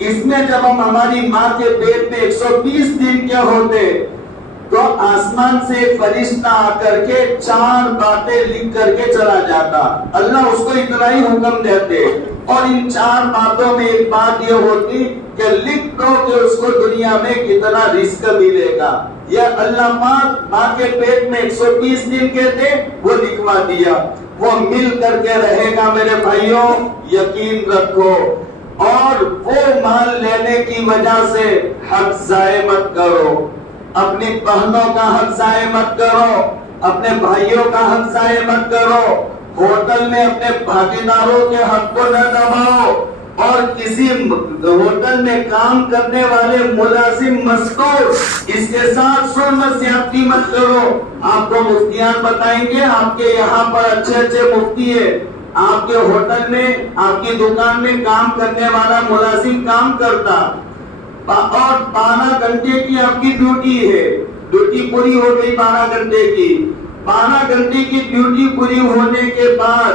اس میں جب ہم ہماری ماں کے پیٹ میں 120 دن کے ہوتے تو آسمان سے ایک فرشتہ آ کر کے 4 باتیں لکھ کر کے چلا جاتا. اللہ اس کو اتنا ہی حکم دیتے اور ان 4 باتوں میں ایک بات یہ ہوتی کہ لکھ دو کہ اس کو دنیا میں کتنا رزق ملے گا. یہ اللہ پاک ماں کے پیٹ میں 120 دن کے تھے وہ لکھوا دیا. وہ مل کر کے رہے گا میرے بھائیوں, یقین رکھو. اور وہ مال لینے کی وجہ سے حق ضائع مت کرو, اپنی بہنوں کا حق ضائع مت کرو, اپنے بھائیوں کا حق ضائع مت کرو, ہوٹل میں اپنے بھاگیداروں کے حق کو نہ دباؤ, اور کسی ہوٹل میں کام کرنے والے ملازم مزدور اس کے ساتھ ظلم زیادتی مت کرو. آپ کو مفتیان بتائیں گے, آپ کے یہاں پر اچھے اچھے مفتی ہے, آپ کے ہوٹل میں آپ کی دکان میں کام کرنے والا ملازم کام کرتا اور 12 گھنٹے کی آپ کی ڈیوٹی ہے, ڈیوٹی پوری ہو گئی 12 گھنٹے کی. 12 گھنٹے کی ڈیوٹی پوری ہونے کے بعد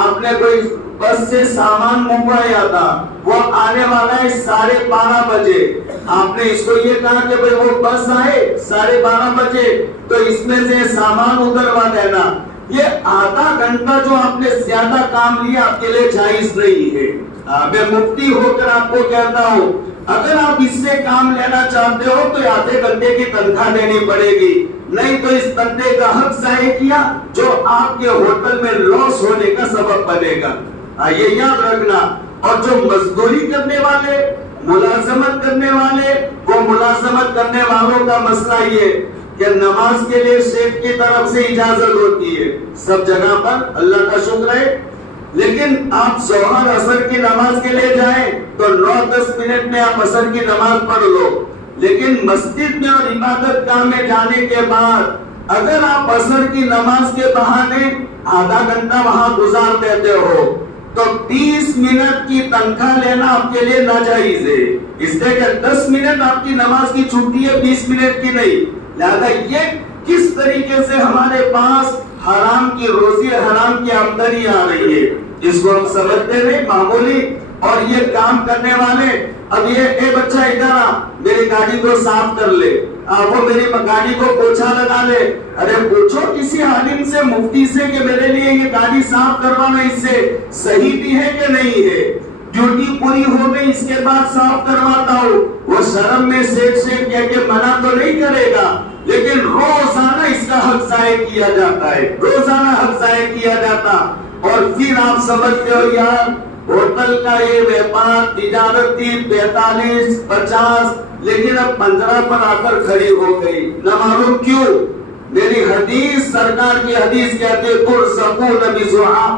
آپ نے کوئی بس سے سامان منگوایا تھا, وہ آنے والا ہے 12:30 بجے. آپ نے اس کو یہ کہا کہ بھئی وہ بس آئے 12:30 بجے تو اس میں سے سامان اتروا دینا. یہ آدھا گھنٹہ جو آپ نے زیادہ کام لیا آپ کے لیے جائز نہیں ہے. میں مفتی ہو کر آپ کو کہتا ہوں, اگر آپ اس سے کام لینا چاہتے ہو تو آدھے گھنٹے کی تنخواہ دینی پڑے گی, نہیں تو اس بندے کا حق ضائع کیا جو آپ کے ہوٹل میں لاس ہونے کا سبب بنے گا. یہ یاد رکھنا. اور جو مزدوری کرنے والے, ملازمت کرنے والے, وہ ملازمت کرنے والوں کا مسئلہ یہ کہ نماز کے لیے شیخ کی طرف سے اجازت ہوتی ہے سب جگہ پر, اللہ کا شکر ہے, لیکن آپ ظہر عصر کی نماز کے لیے جائیں تو 9-10 منٹ میں آپ عصر کی نماز پڑھ لو. لیکن مسجد میں اور عبادت گاہ میں جانے کے بعد اگر آپ عصر کی نماز کے بہانے آدھا گھنٹہ وہاں گزار دیتے ہو تو 20 منٹ کی تنخواہ لینا آپ کے لیے ناجائز ہے. اس لیے کہ 10 منٹ آپ کی نماز کی چھٹی ہے, 20 منٹ کی نہیں. لہذا یہ کس طریقے سے ہمارے پاس حرام کی روزی, حرام کی آمدنی آ رہی ہے, اس کو ہم سمجھتے نہیں معمولی. اور یہ کام کرنے والے, اب یہ اے بچہ ادھر آ, میری گاڑی کو صاف کر لے, وہ میری گاڑی کو پوچھا لگا لے. ارے پوچھو کسی عالم سے, مفتی سے کہ میرے لیے یہ گاڑی صاف کروانا اس سے صحیح بھی ہے کہ نہیں ہے. ڈیوٹی پوری ہو گئی اس کے بعد صاف کرواتا ہوں, وہ شرم میں سے کہہ کے منع تو نہیں کرے گا, لیکن روزانہ اس کا حق ضائع کیا جاتا ہے, روزانہ حق ضائع کیا جاتا. اور پھر آپ سمجھتے ہو یار ہوٹل کا یہ ویپار تجارت تھی 45-50, لیکن اب 15 پر آ کر کھڑی ہو گئی, نہ معلوم کیوں. میری حدیث, سرکار کی حدیث کہتے ترزقون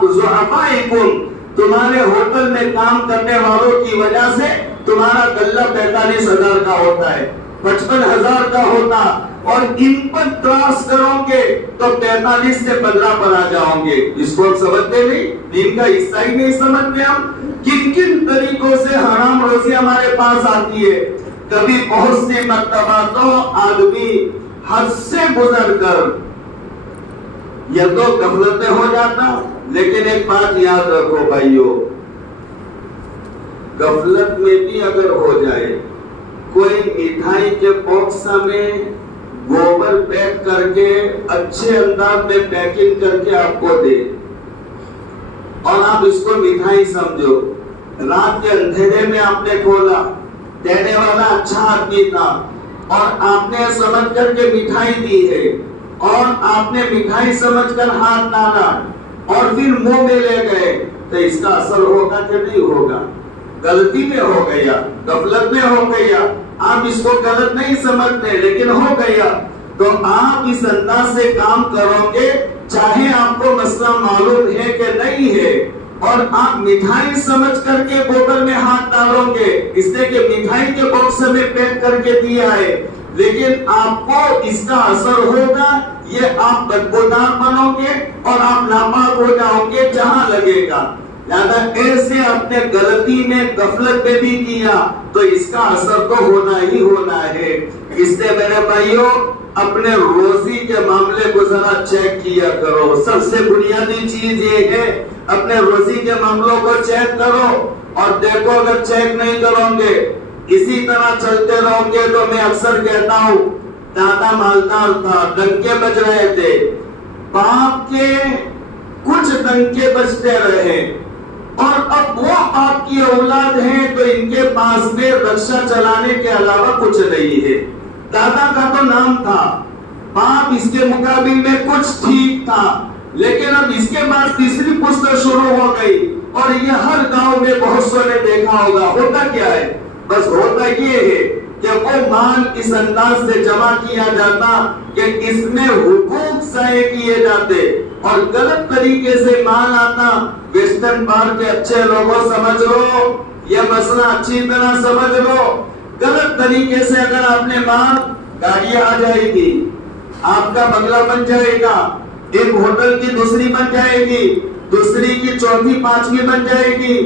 بضعفائکم, تمہارے ہوٹل میں کام کرنے والوں کی وجہ سے تمہارا غلہ 45,000 کا ہوتا ہے, 55,000 کا ہوتا, اور ان پر کراس کرو گے تو 45 سے 15 پر آ جاؤ گے. اس کو ہم سمجھتے نہیں, دین کا حصہ ہی نہیں سمجھتے ہم. کن کن طریقوں سے حرام روزی ہمارے پاس آتی ہے. کبھی بہت سی مرتبہ تو آدمی حد سے گزر کر یا تو غفلت میں ہو جاتا. لیکن ایک بات یاد رکھو بھائیو, غفلت میں بھی اگر ہو جائے, کوئی مٹھائی کے باکس میں گوبر پیک کر کے اچھے انداز میں پیکنگ کر کے آپ کو دے اور آپ اس کو مٹھائی سمجھو, رات کے اندھیرے میں آپ نے کھولا, دینے والا اچھا آدمی تھا اور آپ نے سمجھ کر کے مٹھائی دی ہے اور آپ نے مٹھائی سمجھ کر ہاتھ ڈالا اور پھر منہ میں لے گئے, تو اس کا اثر ہوگا کہ نہیں ہوگا؟ غلطی میں ہو گیا, غفلت میں ہو گیا, آپ اس کو غلط نہیں سمجھتے لیکن ہو گیا. تو آپ اس انداز سے کام کرو گے چاہے آپ کو مسئلہ معلوم ہے کہ نہیں ہے, اور آپ مٹھائی سمجھ کر کے بوتل میں ہاتھ ڈالو گے اس لیے کہ مٹھائی کے باکس میں پیک کر کے دیا ہے, لیکن آپ کو اس کا اثر ہوگا, یہ آپ بدبودار بنو گے اور آپ ناپاک ہو جاؤ گے جہاں لگے گا. لہذا ایسے اپنے غلطی میں غفلت میں بھی کیا تو اس کا اثر تو ہونا ہی ہونا ہے. اس لیے میرے بھائیوں اپنے روزی کے معاملے کو ذرا چیک کیا کرو. سب سے بنیادی چیز یہ ہے اپنے روزی کے معاملوں کو چیک کرو. اور دیکھو اگر چیک نہیں کرو گے اسی طرح چلتے رہو گے تو میں اکثر کہتا ہوں دادا مالدار تھا، ڈنکے بج رہے تھے، باپ کے کچھ ڈنکے بجتے رہے اور اب وہ آپ کی اولاد ہیں تو ان کے پاس میں رکشا چلانے کے علاوہ کچھ نہیں ہے۔ دادا کا تو نام تھا، باپ اس کے مقابل میں کچھ ٹھیک تھا، لیکن اب اس کے بعد تیسری پشت شروع ہو گئی اور یہ ہر گاؤں میں بہت سو نے دیکھا ہوگا۔ ہوتا کیا ہے؟ بس ہوتا یہ ہے کہ وہ مال اس انداز سے جمع کیا جاتا کہ اس میں حقوق ضائع کیے جاتے اور غلط طریقے سے مال آتا۔ ویسٹرن پارک کے اچھے لوگوں سمجھ لو، یہ مسئلہ اچھی طرح سمجھ لو، غلط طریقے سے اگر آپ نے مال، گاڑی آ جائے گی، آپ کا بنگلہ بن جائے گا، ایک ہوٹل کی دوسری بن جائے گی، دوسری کی چوتھی پانچویں بن جائے گی،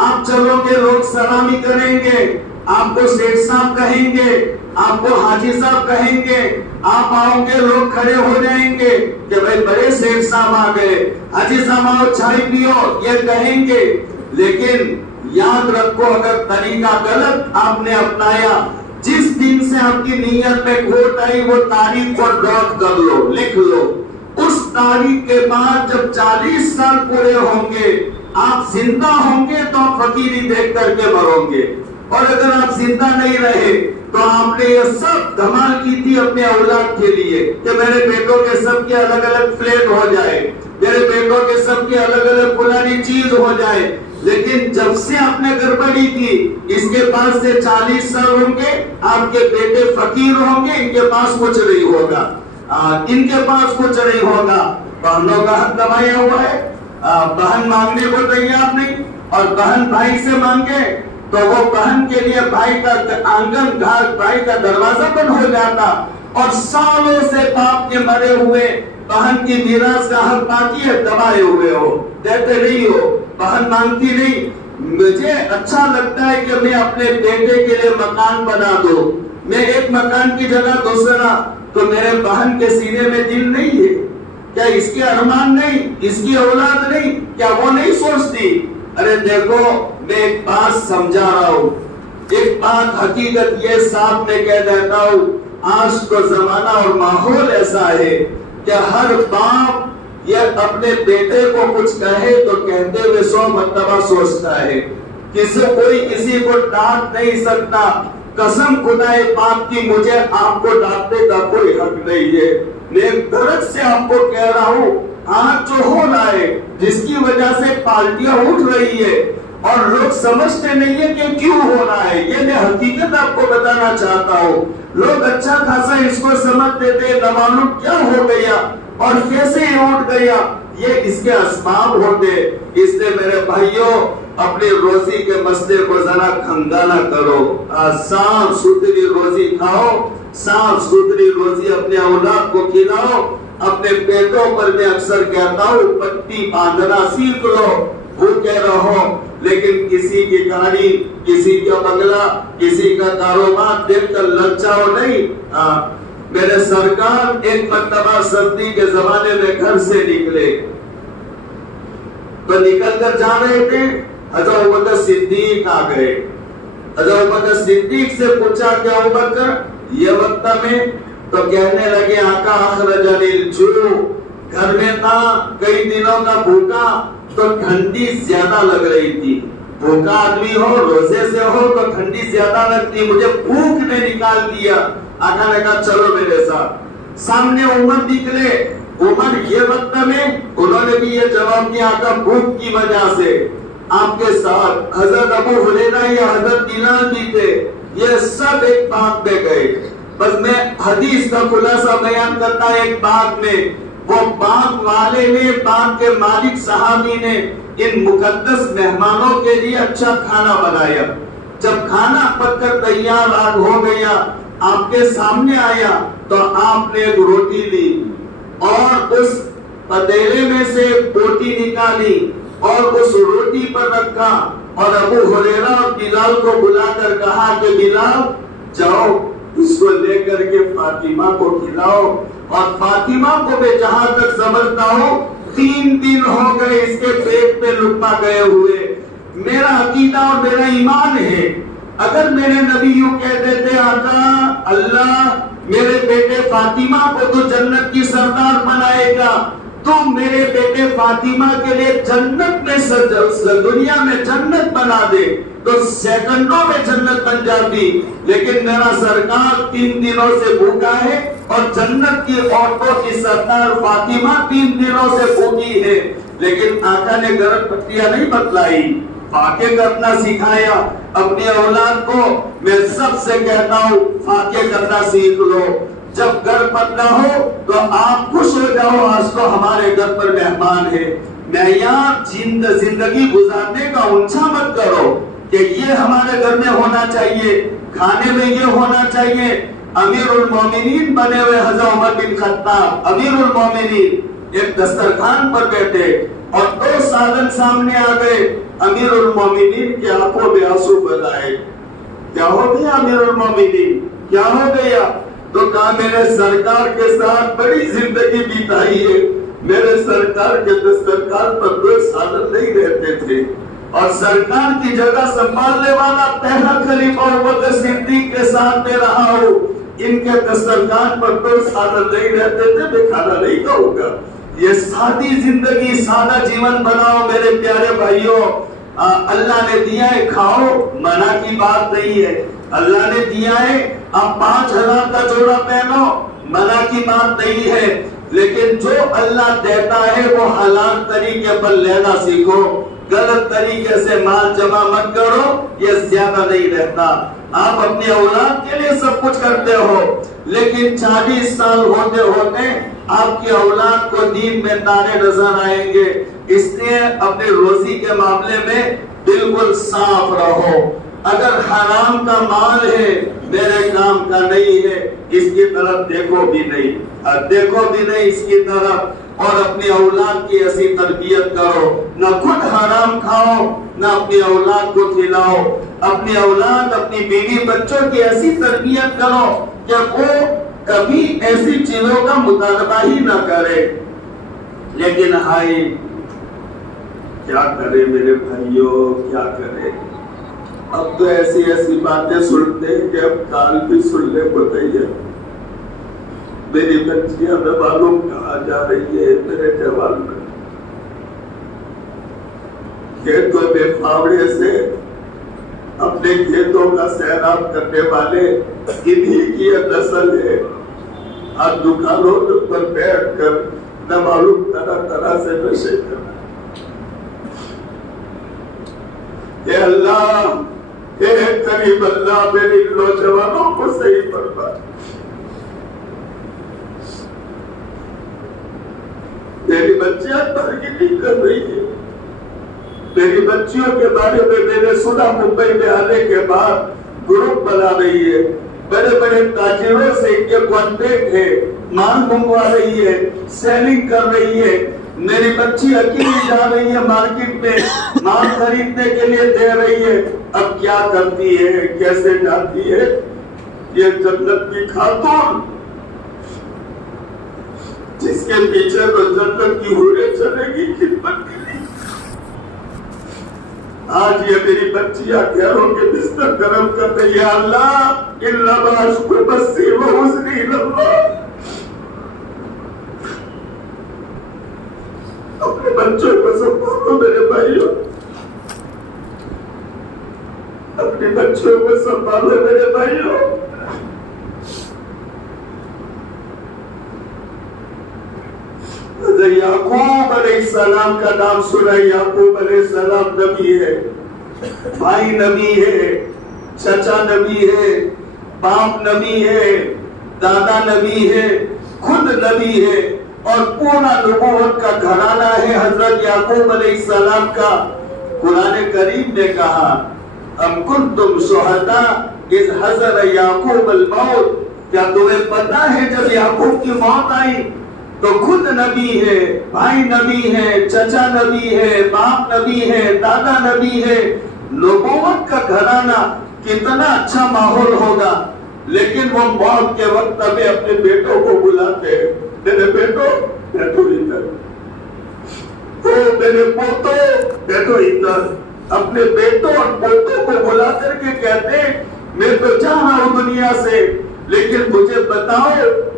آپ چلو گے لوگ سلامی کریں گے، آپ کو سیٹھ صاحب کہیں گے، آپ کو حاجی صاحب کہیں گے، آپ آؤ گے لوگ کھڑے ہو جائیں گے کہ بھائی بڑے سیٹھ صاحب آ گئے، حاجی صاحب آؤ چائے پیو، یہ کہیں گے۔ لیکن یاد رکھو اگر طریقہ غلط آپ نے اپنایا، جس دن سے آپ کی نیت میں کھوٹ آئی وہ تاریخ کو نوٹ کر لو، لکھ لو، اس تاریخ کے بعد جب 40 سال پورے ہوں گے آپ زندہ ہوں گے تو آپ فقیری دیکھ کر کے مرو گے، اور اگر آپ زندہ نہیں رہے تو آپ نے یہ سب دھمال کی تھی اپنے اولاد کے لیے کہ میرے بیٹوں کے سب کے الگ الگ فلیٹ ہو جائے، میرے بیٹوں کے سب کے الگ الگ فلانی چیز ہو جائے، لیکن جب سے آپ نے گڑبڑی کی اس کے بعد سے 40 سال ہوں گے آپ کے بیٹے فقیر ہوں گے، ان کے پاس کچھ نہیں ہوگا، ان کے پاس کچھ نہیں ہوگا۔ بہنوں کا حق دبایا ہوا ہے، بہن مانگنے کو تیار نہیں، اور بہن بھائی سے مانگے تو وہ بہن کے لیے بھائی کا آنگن گھر، بھائی کا دروازہ بند ہو جاتا، اور سالوں سے باپ کے مرے ہوئے بہن کی میراث کا حق باقی ہے، دبائے ہوئے ہو، دیتے نہیں ہو، بہن مانگتی نہیں۔ مجھے اچھا لگتا ہے کہ میں اپنے بیٹے کے لیے مکان بنا دوں، میں ایک مکان کی جگہ دوسرا، تو میرے بہن کے سینے میں دل نہیں ہے کیا؟ اس کے ارمان نہیں، اس کی اولاد نہیں، کیا وہ نہیں سوچتی؟ ارے دیکھو میں ایک بات سمجھا رہا ہوں، ایک بات حقیقت یہ صاحب میں کہہ دیتا ہوں، آج تو زمانہ اور ماحول ایسا ہے کہ ہر باپ یہ اپنے بیٹے کو کچھ کہے تو کہتے ہوئے 100 مرتبہ سوچتا ہے، کوئی کسی کو ڈانٹ نہیں سکتا۔ قسم خدائے پاک کی مجھے آپ کو ڈانٹنے کا کوئی حق نہیں ہے، میں درد سے آپ کو کہہ رہا ہوں، آج جو ہو رہا ہے جس کی وجہ سے پارٹیاں اٹھ رہی ہے اور لوگ سمجھتے نہیں ہے کہ کیوں ہو رہا ہے، یہ میں حقیقت آپ کو بتانا چاہتا ہوں۔ لوگ اچھا خاصا اس کو سمجھتے تھے، نہ معلوم کیا ہو گیا اور کیسے اٹھ گیا، یہ اس کے اسباب ہوتے۔ اس لیے میرے بھائیوں اپنی روزی کے مسئلے کو ذرا کھنگالہ کرو، صاف ستھری روزی کھاؤ، صاف ستھری روزی اپنے اولاد کو کھلاؤ۔ اپنے پیٹوں پر میں اکثر کہتا ہوں پٹی باندھنا سیکھ لو، بھوکے رہو، لیکن کسی کی گاڑی، کسی کا بنگلہ، کسی کا کاروبار دیکھ کر لگ جاؤ نہیں۔ میرے سرکار ایک مرتبہ سردی کے زمانے میں گھر سے نکلے تو نکل کر جا رہے تھے، حضرت ابوبکر صدیق آ گئے۔ حضرت ابوبکر صدیق سے پوچھا کہ ابوبکر یہ وقت میں، تو کہنے لگے آقا اخرجنی الجوع، گھر میں تھا کئی دنوں کا بھوکا تو ٹھنڈی زیادہ لگ رہی تھی، بھوکا آدمی ہو روزے سے ہو تو ٹھنڈی زیادہ لگتی، مجھے بھوک نے نکال دیا۔ آقا نے کہا چلو میرے ساتھ۔ سامنے عمر نکلے، عمر یہ وقت میں انہوں نے بھی یہ جواب دیا آقا بھوک کی وجہ سے۔ آپ کے ساتھ حضرت ابو ہریرہ یا حضرت بلال بھی تھے، یہ سب ایک باغ میں گئے۔ بس میں حدیث کا خلاصہ بیان کرتا ایک باغ میں، وہ باغ والے نے، باغ کے مالک صحابی نے ان مقدس مہمانوں کے لیے اچھا کھانا بنایا۔ جب کھانا پک کر تیار ہو گیا، آپ کے سامنے آیا تو آپ نے ایک روٹی لی اور اس پتیلے میں سے بوٹی نکالی اور اس روٹی پر رکھا، اور ابو ہریرہ اور بلال کو بلا کر کہا کہ بلال جاؤ اس کو لے کر کے فاطمہ کو کھلاؤ۔ اور فاطمہ کو میں جہاں تک سمجھتا ہوں 3 دن ہو گئے اس کے پیٹ پہ لقمہ گئے ہوئے۔ میرا عقیدہ اور میرا ایمان ہے. اگر میرے نبی یوں کہہ دیتے آقا اللہ میرے بیٹے فاطمہ کو تو جنت کی سردار بنائے گا, تو میرے بیٹے فاطمہ کے لیے جنت میں دنیا میں جنت بنا دے, تو سیکنڈوں میں جنت بن جاتی. لیکن میرا سرکار 3 دنوں سے بھوکا ہے اور جنت کی عورتوں کی سردار فاطمہ 3 دنوں سے بھوکی ہے. لیکن آقا نے گرم پٹیاں نہیں بتلائی, فاقے کرنا سکھایا. اپنی اولاد کو میں سب سے کہتا ہوں فاقے کرنا سیکھ لو. جب گھر پتلا ہو تو آپ خوش ہو جاؤ, آج تو ہمارے گھر پر مہمان ہے. معیار زندگی گزارنے کا اونچا مت کرو کہ یہ ہمارے گھر میں ہونا چاہیے, کھانے میں یہ ہونا چاہیے. امیر المومنین بنے ہوئے حضرت عمر بن خطاب امیر المومنین ایک دسترخوان پر بیٹھے اور 2 سالن سامنے آ گئے. امیر المومنین کی آنکھوں میں آنسو بہائے. کیا ہو گیا امیر المومنین, کیا ہو گیا؟ تو کہا میرے سرکار کے ساتھ بڑی زندگی بیتائی ہے. میرے سرکار کے دسترخوان پر 2 سالن نہیں رہتے تھے, اور سرکار کی جگہ سنبھالنے والا پہلا خلیفہ ابوبکر صدیق کے ساتھ میں رہا ہوں. ان کے دسترخوان پر 2 سالن نہیں رہتے تھے, میں کھانا نہیں کھاؤں گا. یہ سادی زندگی, سادہ جیون بناؤ میرے پیارے بھائیوں. اللہ نے دیا ہے کھاؤ, منع کی بات نہیں ہے. اللہ نے دیا ہے آپ 5000 کا جوڑا پہنو, منع کی بات نہیں ہے. لیکن جو اللہ دیتا ہے وہ حلال طریقے پر لینا سیکھو. غلط طریقے سے مال جمع مت کرو, یہ زیادہ نہیں رہتا. آپ اپنی اولاد کے لیے سب کچھ کرتے ہو, لیکن 40 سال ہوتے ہوتے آپ کی اولاد کو دین میں تارے نظر آئیں گے. اس لیے اپنے روزی کے معاملے میں بالکل صاف رہو. اگر حرام کا مال ہے میرے کام کا نہیں ہے, اس کی طرف دیکھو بھی نہیں اس کی طرف. اور اپنی اولاد کی ایسی تربیت کرو, نہ خود حرام کھاؤ نہ اپنی اولاد کو کھلاؤ. اپنی اولاد اپنی بیوی بچوں کی ایسی تربیت کرو کہ وہ کبھی ایسی چیزوں کا مطالبہ ہی نہ کرے. لیکن ہائے کیا کرے میرے بھائیوں, کیا کرے. اب تو ایسی باتیں سنتے ہیں کہ اب کال بھی سننے کو تیار. میری بچیاں میں معلوم کہاں جا رہی ہے, میرے جوان میں کھیتوں میں پھاوڑے سے اپنے کھیتوں کا سیراب کرنے والے انہی کی نسل ہے. آپ دکانوں پر بیٹھ کر نہ معلوم طرح سے نشے کرنا. اے اللہ, اے کریم اللہ, میری نوجوانوں کو صحیح فرما. میری بچیاں ترغیب کر رہی ہیں. میری بچیوں کے بارے میں میں نے سنا ممبئی میں آنے کے بعد گروپ بنا رہی ہے. بڑے بڑے تاجروں سے ان کے کانٹیکٹ ہے, مال منگوا رہی ہے, سیلنگ کر رہی ہے. میری بچی اکیلی جا رہی ہے مارکیٹ میں, مال خریدنے کے لیے دے رہی ہے. اب کیا کرتی ہے, کیسے جاتی ہے؟ یہ جنت کی خاتون جس کے پیچھے تو جنت کی حوریں چلے گی خدمت کے لیے. آج یہ میری بچیاں گھروں کے بستر گرم کر رہی ہے. اللہ اللہ باشکر بسی و حسنی اللہ. اپنے بچوں کو سنبھالو میرے بھائیوں, اپنے بچوں کو سنبھالو میرے بھائیوں. یعقوب علیہ السلام کا نام سنا. یعقوب علیہ السلام نبی ہے, بھائی نبی ہے, چچا نبی ہے, باپ نبی ہے, دادا نبی ہے, خود نبی ہے, اور پورا نبوت کا گھرانہ ہے حضرت یعقوب علیہ السلام کا. قرآن کریم نے کہا ام کنتم شہداء اذ حضر یعقوب الموت, کیا تمہیں پتا ہے جب یعقوب کی موت آئی تو خود نبی ہے, بھائی نبی ہے, چچا نبی ہے, باپ نبی ہے, دادا نبی ہے. نبوت کا گھرانہ کتنا اچھا ماحول ہوگا. لیکن وہ موت کے وقت میں اپنے بیٹوں کو بلاتے ہیں, میرے بیٹو بیٹھو ادھر, او میرے پوتو بیٹھو ادھر. اپنے بیٹوں اور پوتوں کو بلا کر کے کہتے میں تو جا رہا ہوں دنیا سے، لیکن مجھے بتاؤ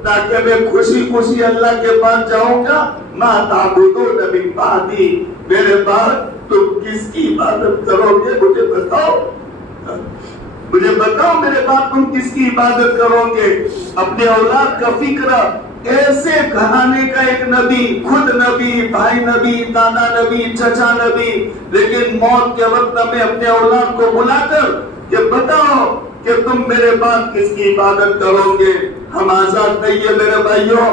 تاکہ میں خوشی خوشی اللہ کے پاس جاؤں گا، ما تعبدون من بعدی، میرے بعد تم کس کی عبادت کرو گے؟ مجھے بتاؤ، مجھے بتاؤ میرے بعد تم کس کی عبادت کرو گے؟ اپنے اولاد کا فکر، ایسے گھرانے کا ایک نبی، خود نبی، بھائی نبی، دادا نبی، چچا نبی، لیکن موت کے وقت میں اپنے اولاد کو بلا کر کہ بتاؤ کہ تم میرے بعد کس کی عبادت کرو گے؟ ہم آزاد نہیں ہے میرے بھائیوں،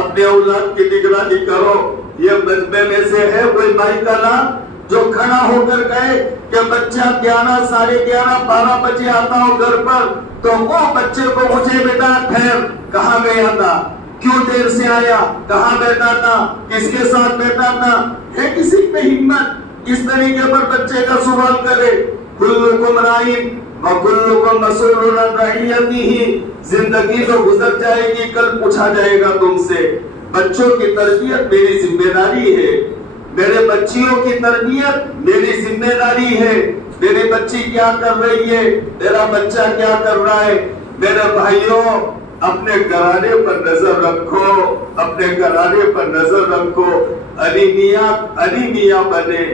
اپنے اولاد کی نگرانی کرو۔ یہ مجمع میں سے ہے کوئی بھائی کا نام جو کھڑا ہو کر کہے کہ بچہ 11، 11:30، 12 بجے آتا ہو گھر پر، تو وہ بچے کو مجھے بیٹا ٹھہر کہاں گیا تھا، کیوں دیر سے آیا، کہاں بیٹھا تھا، کس کے ساتھ بیٹھا تھا؟ ہے کسی پہ ہمت اس طریقے پر بچے کا سوال کرے؟ کلکم رائن وکلکم مسئول عن رعیتہ، زندگی تو گزر جائے گی، کل پوچھا جائے گا تم سے۔ بچوں کی تربیت میری ذمہ داری ہے، میرے بچیوں کی تربیت میری ذمہ داری ہے۔ میری بچی کیا کر رہی ہے، میرا بچہ کیا کر رہا ہے؟ میرے بھائیوں، اپنے گھرانے پر نظر رکھو، اپنے گھرانے پر نظر رکھو۔ علی میاں بنے،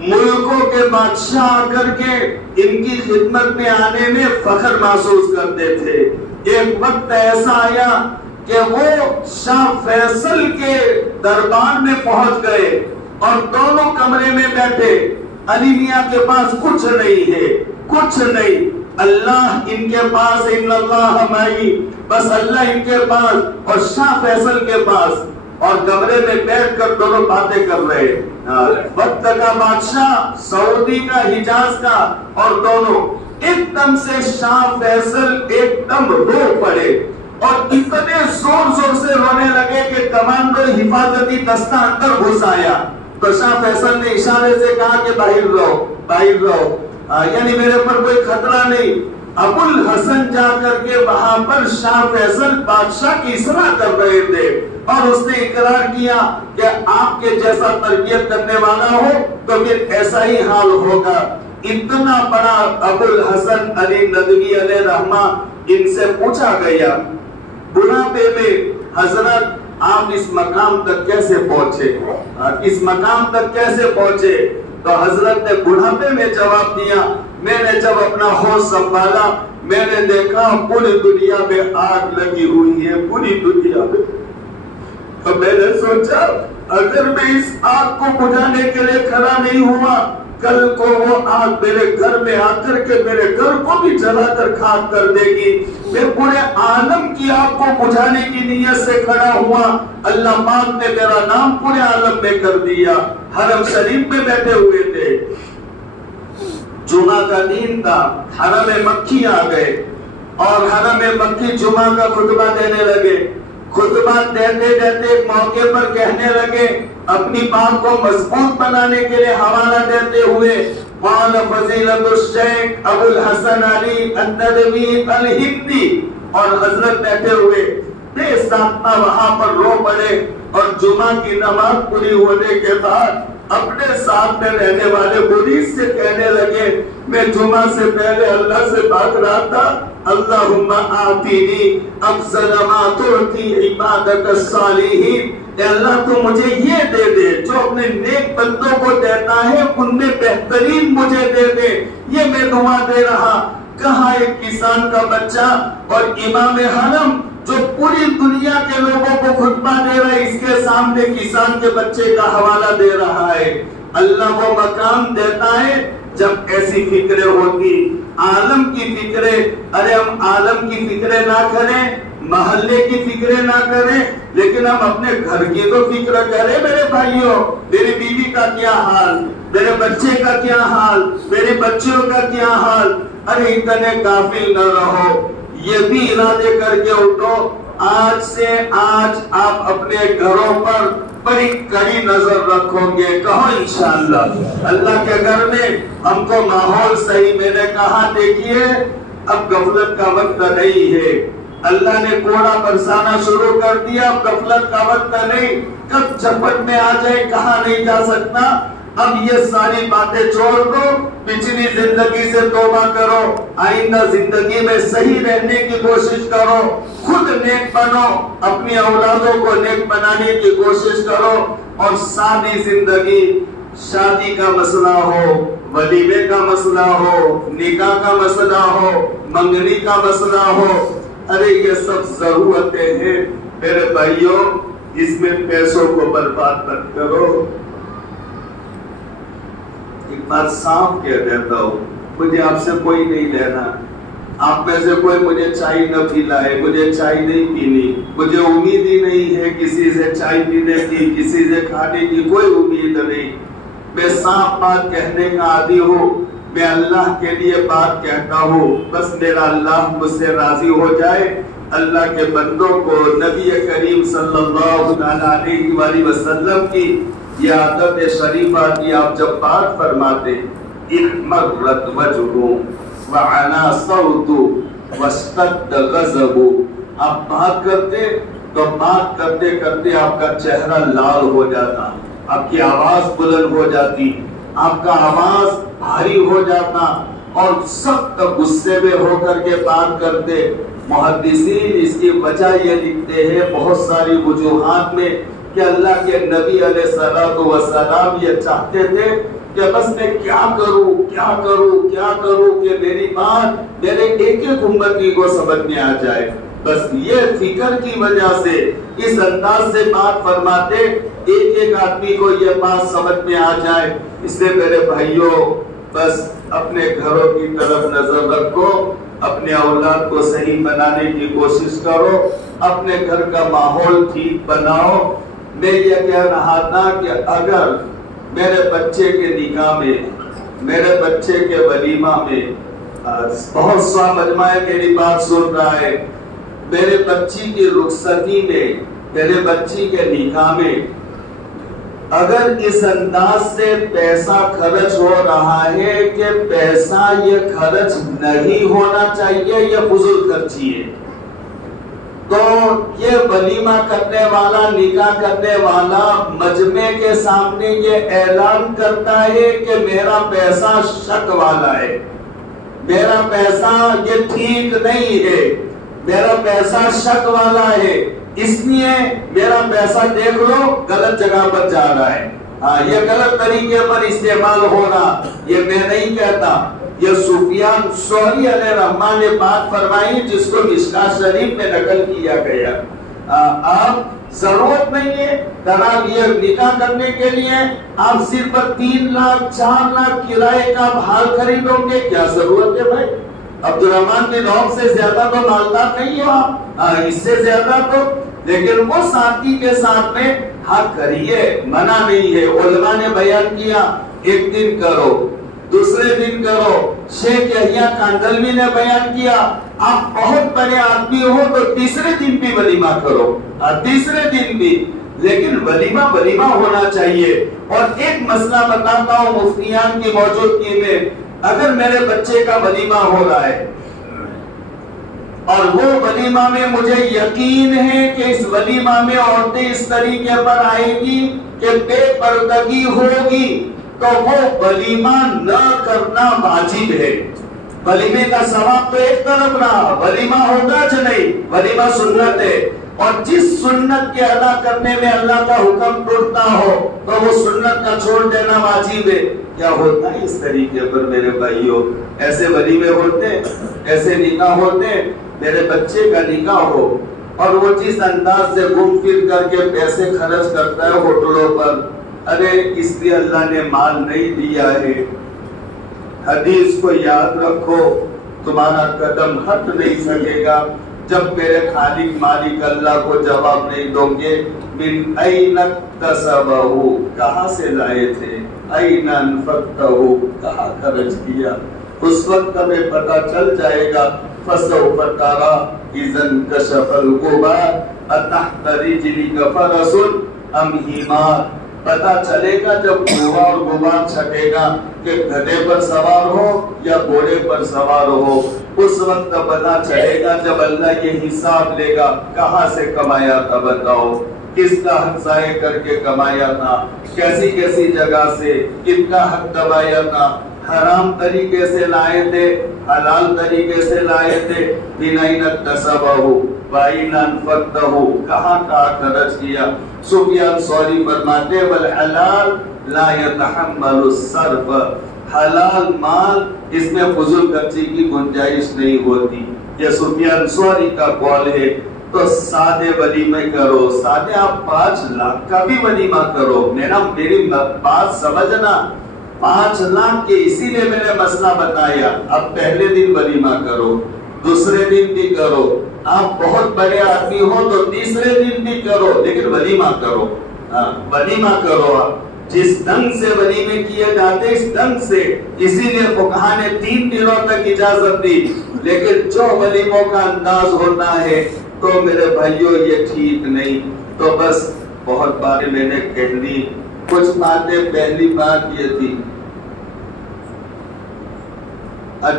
ملکوں کے بادشاہ آ کر کے ان کی خدمت میں آنے میں فخر محسوس کرتے تھے۔ ایک وقت ایسا آیا کہ وہ شاہ فیصل کے دربار میں پہنچ گئے اور دونوں کمرے میں بیٹھے۔ علی میاں کے پاس کچھ نہیں ہے، کچھ نہیں، اللہ ان کے پاس، ان اللہ معی، بس اللہ ان کے پاس اور شاہ فیصل کے پاس، اور کمرے میں بیٹھ کر دونوں باتیں کر رہے۔ وقت کا بادشاہ، سعودی کا، حجاز کا، اور دونوں ایک دم سے شاہ فیصل ایک دم رو پڑے اور اتنے زور سے رونے لگے کہ کمانڈو حفاظتی دستہ اندر گھس آیا۔ تو شاہ فیصل نے اشارے سے کہا کہ باہر رہو، باہر رہو، یعنی میرے پر کوئی خطرہ نہیں۔ ابو الحسن جا کر کے وہاں پر شاہ فیصل بادشاہ کی اصلاح کر رہے تھے اور اس نے اقرار کیا کہ آپ کے جیسا تربیت کرنے والا ہو تو پھر ایسا ہی حال ہوگا۔ اتنا بڑا ابو الحسن علی ندوی علیہ رحمہ، ان سے پوچھا گیا بڑھاپے میں حضرت آپ اس مقام تک کیسے پہنچے، اس مقام تک کیسے پہنچے؟ تو حضرت نے بڑھاپے میں جواب دیا، میں نے جب اپنا ہوش سنبھالا میں نے دیکھا پوری دنیا میں آگ لگی ہوئی ہے، پوری دنیا میں۔ تو میں نے سوچا اگر میں اس آگ کو بجھانے کے لیے کھڑا نہیں ہوا، کل کو وہ آگ میرے گھر میں آ کر کے میرے گھر کو بھی جلا کر خاک کر دے گی۔ میں پورے عالم کی آگ کو بجھانے کی نیت سے کھڑا ہوا، اللہ پاک نے میرا نام پورے عالم میں کر دیا۔ حرم شریف میں بیٹھے ہوئے تھے، جمعہ کا دن تھا، حرم مکی آ گئے اور حرم مکی جمعہ کا خطبہ دینے لگے۔ خطبہ دیتے دیتے ایک موقع پر کہنے لگے، اپنی بات کو مضبوط بنانے کے لیے حوالہ دیتے ہوئے، قال فضیلۃ الشیخ ابو الحسن علی الندوی الہندی، اور حضرت بیٹھے ہوئے بے ساختہ وہاں پر رو پڑے اور جمعہ کی نماز پوری ہونے کے بعد اپنے ساتھ میں رہنے والے مرید سے کہنے لگے، میں جمعہ سے پہلے اللہ سے مانگ رہا تھا، اللہم آتینی افضل ما تعطی عبادک الصالحین، اے اللہ تو مجھے یہ دے دے جو اپنے نیک بندوں کو دیتا ہے، ان میں بہترین مجھے دے دے، یہ میں دعا دے رہا۔ کہاں ایک کسان کا بچہ اور امام حرم جو پوری دنیا کے لوگوں کو خطبہ دے رہا ہے، اس کے سامنے کسان کے بچے کا حوالہ دے رہا ہے۔ اللہ وہ مقام دیتا ہے جب ایسی فکریں ہوتی، عالم کی فکریں۔ ارے ہم عالم کی فکریں نہ کریں، محلے کی فکریں نہ کریں، لیکن ہم اپنے گھر کی تو فکر کریں۔ میرے بھائیوں، میری بیوی کا کیا حال، میرے بچے کا کیا حال، میرے بچوں کا کیا حال۔ ارے اتنے غافل نہ رہو، یہ بھی ارادے کر کے اٹھو، آج سے آج آپ اپنے گھروں پر بڑی کڑی نظر رکھو گے۔ کہو انشاءاللہ۔ اللہ کے گھر میں ہم کو ماحول صحیح، میں نے کہا دیکھیے اب غفلت کا وقت نہیں ہے، اللہ نے کوڑا برسانا شروع کر دیا، اب غفلت کا وقت نہیں، کب جھپٹ میں آ جائے کہا نہیں جا سکتا۔ اب یہ ساری باتیں چھوڑ دو، پچھلی زندگی سے توبہ کرو، آئندہ زندگی میں صحیح رہنے کی کوشش کرو، خود نیک بنو، اپنی اولادوں کو نیک بنانے کی کوشش کرو، اور ساری زندگی شادی کا مسئلہ ہو، ولیمے کا مسئلہ ہو، نکاح کا مسئلہ ہو، منگنی کا مسئلہ ہو، ارے یہ سب ضرورتیں ہیں میرے بھائیوں، اس میں پیسوں کو برباد مت کرو۔ ایک بات صاف کہہ دیتا ہوں، مجھے آپ سے کوئی نہیں لینا، آپ میں سے کوئی مجھے چائے نہ پلائے، مجھے چائے نہیں پینی، مجھے امید ہی نہیں ہے کسی سے چائے پینے کی، کسی سے کھانے کی کوئی امید نہیں۔ میں صاف بات کہنے کا عادی ہوں، میں اللہ کے لیے بات کہتا ہوں، بس میرا اللہ مجھ سے راضی ہو جائے۔ اللہ کے بندوں کو نبی کریم صلی اللہ علیہ وآلہ وسلم کی یہ عادت شریفہ کی آپ جب بات فرماتے، احمرت وجہ وعنا صوت واشتد غضب، آپ بات کرتے تو بات کرتے کرتے آپ کا چہرہ لال ہو جاتا، آپ کی آواز بلند ہو جاتی، آپ کا آواز بھاری ہو جاتا، اور سخت غصے میں ہو کر کے بات کرتے۔ محدثین اس کی وجہ یہ لکھتے ہیں بہت ساری وجوہات میں کہ اللہ کے نبی علیہ الصلوۃ والسلام یہ چاہتے تھے کہ بس میں کیا کروں کہ میری بات میرے ایک ایک امتی کو سمجھ میں آ جائے، بس یہ فکر کی وجہ سے اس انداز سے بات فرماتے ایک ایک آدمی کو یہ بات سمجھ میں آ جائے۔ اس لیے میرے بھائیوں بس اپنے گھروں کی طرف نظر رکھو، اپنے اولاد کو صحیح بنانے کی کوشش کرو، اپنے گھر کا ماحول ٹھیک بناؤ۔ میں یہ کہہ رہا تھا کہ اگر میرے بچے کے نکاح میں، میرے بچے کے ولیمہ میں، بہت سا مجمع میری بات سن رہا ہے، میرے بچی کی رخصتی میں، میرے بچی کے نکاح میں اگر اس انداز سے پیسہ خرچ ہو رہا ہے کہ پیسہ یہ خرچ نہیں ہونا چاہیے، یہ فضول خرچی ہے، تو یہ ولیمہ کرنے والا، نکاح کرنے والا مجمع کے سامنے یہ اعلان کرتا ہے کہ میرا پیسہ شک والا ہے، میرا پیسہ یہ ٹھیک نہیں ہے، میرا پیسہ شک والا ہے، اس لیے میرا پیسہ دیکھ لو غلط جگہ پر جا رہا ہے، یہ غلط طریقے پر استعمال ہو رہا، یہ میں نہیں کہتا، یہ سفیان ثوری علیہ رحمٰن نے بات فرمائی جس کو مشکاۃ شریف میں نقل کیا گیا۔ آپ ضرورت نہیں ہے جناب یہ نکاح کرنے کے لیے آپ صرف 3 لاکھ 4 لاکھ کرائے کا بھال خریدو گے، کیا ضرورت ہے بھائی؟ عبدالرحمن بن عوف سے زیادہ تو مالدار نہیں ہو آپ، اس سے زیادہ تو، لیکن وہ ساتھی کے ساتھ میں حق کریے، منع نہیں ہے۔ علماء نے بیان کیا ایک دن کرو، دوسرے دن کرو، شیخ یحییٰ کاندھلوی نے بیان کیا آپ بہت بڑے آدمی ہو تو تیسرے دن بھی ولیمہ کرو، تیسرے دن بھی، لیکن ولیمہ ہونا چاہیے۔ اور ایک مسئلہ بتاتا ہوں مفتیان کی موجودگی میں، اگر میرے بچے کا ولیمہ ہو رہا ہے اور وہ ولیمہ میں مجھے یقین ہے کہ اس ولیمہ میں عورتیں اس طریقے پر آئیں گی کہ بے پردگی ہوگی، تو وہ ولیمہ نہ کرنا واجب ہے۔ ولیمے کا ثواب تو ایک طرف رہا، ولیمہ ہوگا جو نہیں، ولیمہ سنت ہے، اور جس سنت کے ادا کرنے میں اللہ کا حکم ٹوٹتا ہو تو وہ سنت کا چھوڑ دینا واجب ہے۔ کیا ہوتا ہے اس طریقے پر میرے بھائیوں؟ ایسے ولیمے ہوتے، ایسے نکاح ہوتے، میرے بچے کا نکاح ہو اور وہ جس انداز سے گھوم پھر کر کے پیسے خرچ کرتا ہے ہوٹلوں پر، ارے اس لیے اللہ نے مال نہیں دیا ہے۔ حدیث کو یاد رکھو، تمہارا قدم ہٹ نہیں سکے گا جب میرے خالق مالک اللہ کو جواب نہیں دو گے۔ من این اکتسبہ، کہاں سے لائے تھے، این انفقتہ، کہاں خرچ کیا، اس وقت ہمیں پتہ چل جائے گا۔ فسوف تری اذا انکشف الغبار اتحت رجلک فرس ام حمار، پتہ چلے گا جب دھواں اور غبار چھٹے گا کہ گدھے پر سوار ہو یا گھوڑے پر سوار ہو، اس وقت پتہ چلے گا جب اللہ یہ حساب لے گا کہاں سے کمایا تھا بتاؤ۔ کس کا حق ضائع کر کے کمایا تھا، کیسی کیسی جگہ سے کن کا حق دبایا تھا، حرام طریقے سے لائے تھے، حلال طریقے سے لائے تھے، من این اکتسبہ وَأَيْنَ أَنفَقْتَهُ کہاں کہاں خرچ کیا۔ سفیان ثوری فرماتے والحلال لا يتحمل الصرف، حلال مال اس میں فضول خرچی کی گنجائش نہیں ہوتی، یہ سفیان ثوری کا قول ہے۔ تو سادے ولیمے کرو، سادے آپ 5 لاکھ کا بھی ولیمہ کرو، میری بات سمجھنا، 5 لاکھ کے اسی لیے میں نے مسئلہ بتایا۔ اب پہلے دن ولیمہ کرو، دوسرے دن بھی کرو، آپ بہت بڑے آدمی ہو تو تیسرے دن بھی کرو، لیکن ولیمہ کرو، ولیمہ کرو۔ آپ جس ڈھنگ سے ولیمے کیے جاتے اس ڈھنگ سے، اسی لیے فقہا نے 3 دنوں تک اجازت دی، لیکن جو ولیموں کا انداز ہوتا ہے تو میرے بھائیوں یہ ٹھیک نہیں۔ تو بس بہت باتیں میں نے کہہ لی، کچھ باتیں، پہلی بات یہ تھی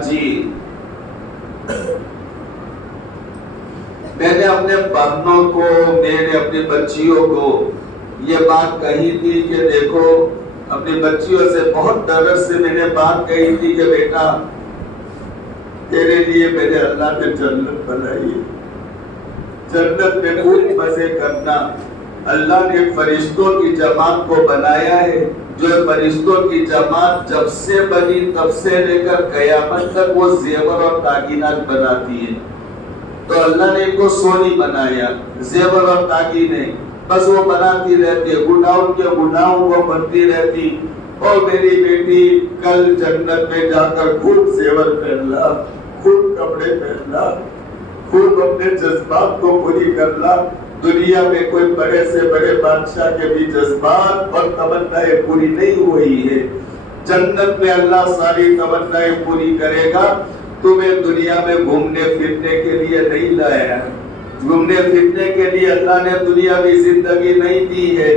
جی میں نے اپنے بہنوں کو، میں نے اپنی بچیوں کو یہ بات کہی تھی کہ دیکھو، اپنی بچیوں سے بہت درد سے میں نے بات کہی تھی کہ بیٹا تیرے لیے میرے اللہ نے جنت بنائی ہے، جنت میں خوب مزے کرنا۔ اللہ نے فرشتوں کی جماعت کو بنایا ہے، جو فرشتوں کی جماعت جب سے بنی تب سے لے کر قیامت تک وہ زیور اور داگینات بناتی ہے۔ تو اللہ نے ان کو سونی بنایا، زیور اور داگینے، بس وہ بناتی رہتی ہے، گناہوں کے گناہوں کو بنتی رہتی۔ اور میری بیٹی کل جنت میں جا کر خوب زیور پہننا، خوب کپڑے پہننا، خوب اپنے جذبات کو پوری کرنا۔ دنیا میں کوئی بڑے سے بڑے بادشاہ کے بھی جذبات اور تمنائیں پوری نہیں ہوئی ہے، جنت میں اللہ ساری تمنائیں پوری کرے گا۔ تمہیں دنیا میں گھومنے پھرنے کے لیے نہیں لایا، گھومنے پھرنے کے لیے اللہ نے دنیاوی زندگی نہیں دی ہے،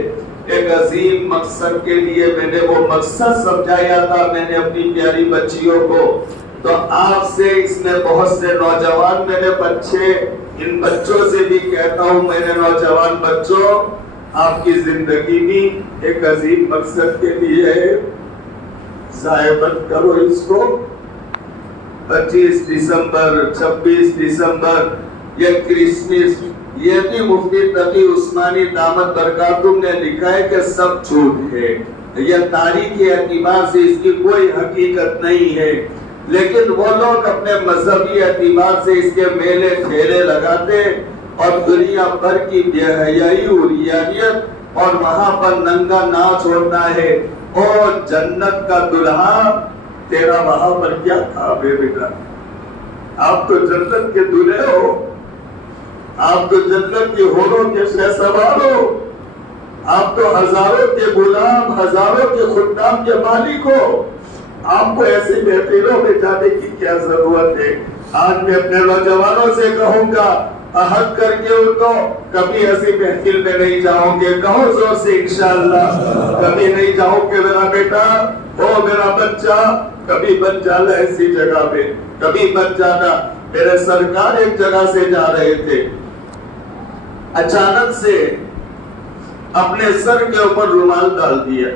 ایک عظیم مقصد کے لیے میں نے وہ مقصد سمجھایا تھا میں نے اپنی پیاری بچیوں کو۔ تو آپ سے اس میں بہت سے نوجوان میرے بچے، ان بچوں سے بھی کہتا ہوں میرے نوجوان بچوں، آپ کی زندگی بھی ایک عظیم مقصد کے لیے ہے، ضائع مت کرو اس کو۔ 25 دسمبر 26 دسمبر یہ کرسمس، یہ بھی مفتی تقی عثمانی دامت برکاتہم نے لکھا ہے کہ سب جھوٹ ہے، یہ تاریخی اعتبار سے اس کی کوئی حقیقت نہیں ہے، لیکن وہ لوگ اپنے مذہبی اعتبار سے اس کے میلے ٹھیلے لگاتے اور دنیا بھر کی بے حیائی اور ریاضیت اور وہاں پر ننگا ناچ ہوتا ہے۔ اور جنت کا دلہا تیرا وہاں پر کیا تھا بے بیٹا؟ آپ تو جنت کے دلہے ہو، آپ تو جنت کی حوروں کے شہسوار ہو، آپ تو ہزاروں کے غلام، ہزاروں کے خدام کے مالک ہو، آپ کو ایسی محفلوں میں جانے کی کیا ضرورت ہے؟ آج میں اپنے نوجوانوں سے کہوں گا، عہد کر کے اٹھو، کبھی ایسی محفل میں نہیں جاؤں گے، کہو زور سے انشاءاللہ، کبھی نہیں جاؤں گے میرا بیٹا، او میرا بچہ، کبھی بن جانا ایسی جگہ پہ، کبھی بن جانا۔ میرے سرکار ایک جگہ سے جا رہے تھے، اچانک سے اپنے سر کے اوپر رومال ڈال دیا،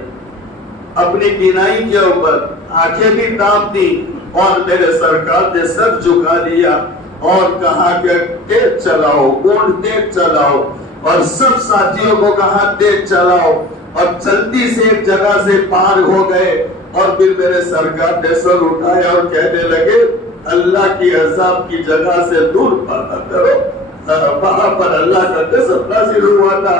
اپنی بینائی کے اوپر آنکھیں بھی ڈانپ دی، اور میرے سرکار نے سر جھکا لیا اور کہا کہ تیز چلاؤ، اونٹ تیز چلاؤ، اور سب ساتھیوں کو کہا تیز چلاؤ، اور جلدی سے ایک جگہ سے پار ہو گئے۔ اور پھر میرے سرکار نے سر اٹھایا اور کہنے لگے اللہ کی عذاب کی جگہ سے دور پانا کرو۔ وہاں پر اللہ کا غضب نازل ہوا تھا،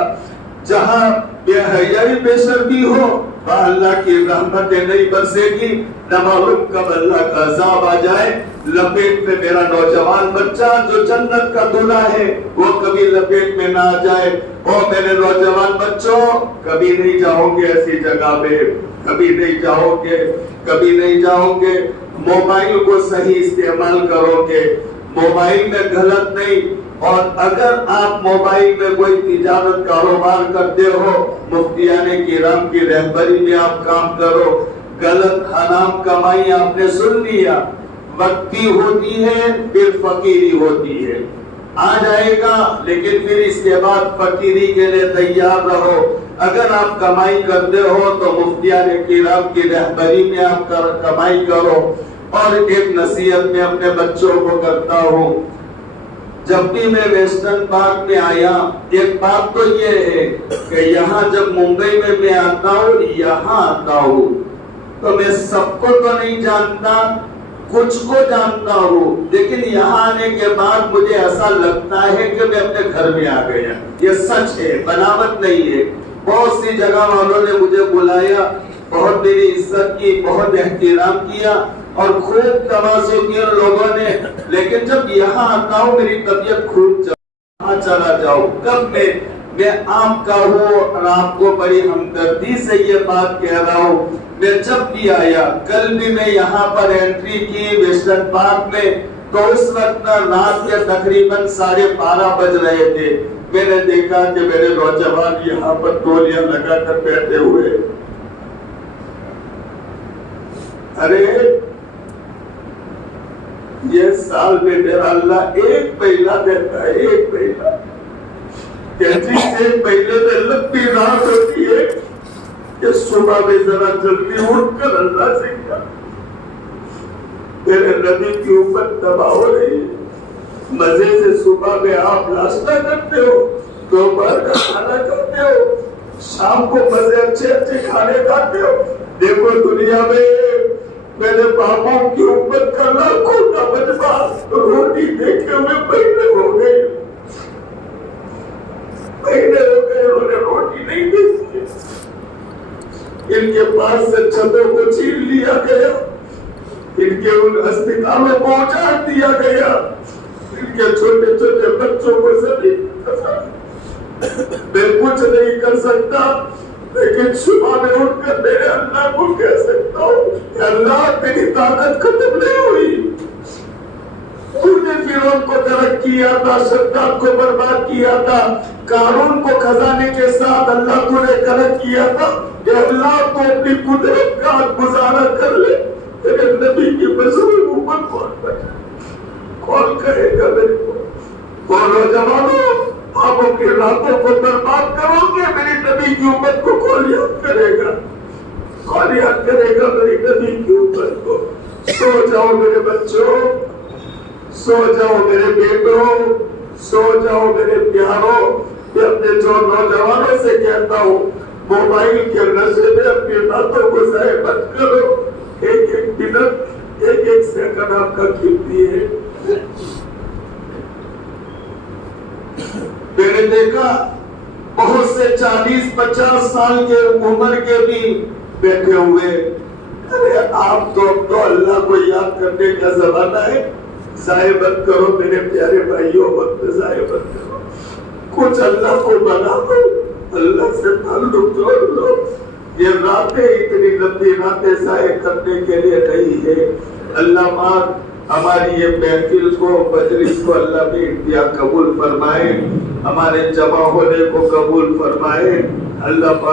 جہاں بے حیائی بے شرمی ہو وہاں اللہ کی رحمتیں نہیں برسے گی، نہ معلوم کب اللہ کا عذاب آ جائے۔ لپیٹ میں میرا نوجوان بچہ جو جنت کا دلہا ہے وہ کبھی لپیٹ میں نہ آ جائے۔ اور میرے نوجوان بچوں، کبھی نہیں جاؤ گے ایسی جگہ پہ، کبھی نہیں جاؤ گے، کبھی نہیں جاؤ گے۔ موبائل کو صحیح استعمال کرو گے، موبائل میں غلط نہیں۔ اور اگر آپ موبائل میں کوئی تجارت کاروبار کرتے ہو، مفتیان کرام کی رہبری میں آپ کام کرو۔ غلط حرام کمائی آپ نے سن لیا، وقتی ہوتی ہے پھر فقیری ہوتی ہے، آ جائے گا، لیکن پھر اس کے بعد فقیری کے لیے تیار رہو۔ اگر آپ کمائی کرتے ہو تو مفتیان کرام کی رہبری میں آپ کمائی کرو۔ اور ایک نصیحت میں اپنے بچوں کو کرتا ہوں، جب بھی میں ویسٹرن پارک میں آیا، ایک بات تو یہ ہے کہ یہاں جب ممبئی میں میں آتا ہوں، یہاں آتا ہوں تو میں سب کو تو نہیں جانتا، کچھ کو جانتا ہوں، لیکن یہاں آنے کے بعد مجھے ایسا لگتا ہے کہ میں اپنے گھر میں آ گیا۔ یہ سچ ہے، بناوٹ نہیں ہے۔ بہت سی جگہ والوں نے مجھے بلایا، بہت میری عزت کی، بہت احترام کیا اور خوب تواضع کیا لوگوں نے، لیکن جب یہاں آتا ہوں میری طبیعت خوب چلا جاؤ۔ کب میں آپ کا ہوں اور آپ کو بڑی ہمدردی سے یہ بات کہہ رہا ہوں۔ میں جب بھی آیا، کل بھی میں یہاں پر انٹری کی ویسٹرن پارک میں، تو اس وقت رات کے تقریباً 12:30 بج رہے تھے۔ میں نے دیکھا کہ میرے نوجوان یہاں پر تولیاں لگا کر بیٹھے ہوئے۔ ارے یہ سال میں میرا اللہ ایک مہینہ دیتا ہے، ایک مہینہ۔ کہتی سے ایک مہینے میں لمبی رات ہوتی ہے کہ صبح میں ذرا جلدی اٹھ کر اللہ سے کیا، میرے نبی کی امت تباہ ہو رہی ہے۔ مزے سے صبح میں آپ ناشتہ کرتے ہو، دوپہر کا کھانا کرتے ہو، شام کو مزے اچھے کھانے کھاتے ہو۔ دیکھو دنیا میں میرے باپوں کی امت کا لاکھوں کا مجمع روٹی دیکھے ہوئے مہینے ہو گئے، انہوں نے روٹی نہیں دیکھی۔ ان کے پاس سے چھتوں کو چھین لیا گیا، ان کے ان ہسپتالوں کو اجاڑ دیا گیا، ان کے چھوٹے چھوٹے بچوں کو زمین میں کچھ نہیں کر سکتا، لیکن صبح میں اٹھ کر میرے اللہ کو کہہ سکتا ہوں کہ اللہ تیری طاقت ختم نہیں ہوئی۔ تو نے فرعون کو ترک کیا تھا، شداد کو برباد کیا تھا، قارون کو خزانے کے ساتھ اللہ کو نے کرک کیا تھا کہ اللہ تو اپنی قدرت کا گزارا کر لے۔ تیرے نبی کی مظلوم امت کون بچا، کون کہے گا میرے کو؟ بولو جوانوں، آپ اپنی راتوں کو برباد کرو گے، میری نبی کی امت کو کون یاد کرے گا؟ کون یاد کرے گا میری نبی کی امت کو؟ سو جاؤ میرے بچوں، سو جاؤ میرے بیٹوں، سو جاؤ میرے پیاروں۔ میں اپنے جو نوجوانوں سے کہتا ہوں، موبائل کے نشے میں اپنی راتوں کو ضائع مت کرو۔ ایک ایک منٹ، ایک ایک سیکنڈ آپ کا قیمتی ہے۔ میں نے دیکھا بہت سے 40-50 سال کے عمر کے بھی بیٹھے ہوئے۔ ارے آپ تو اللہ کو یاد کرنے کا زمانہ ہے، ضائع مت کرو میرے پیارے بھائیوں، وقت ضائع مت کرو۔ کچھ اللہ کو بنا دو، اللہ سے تعلق جوڑ لو۔ یہ راتیں اتنی لمبی راتیں ضائع کرنے کے لیے نہیں ہے۔ اللہ پاک ہماری یہ محفل کو، مجلس کو اللہ بھی انتہا قبول فرمائے، ہمارے جمع ہونے کو قبول فرمائے۔ اللہ پاک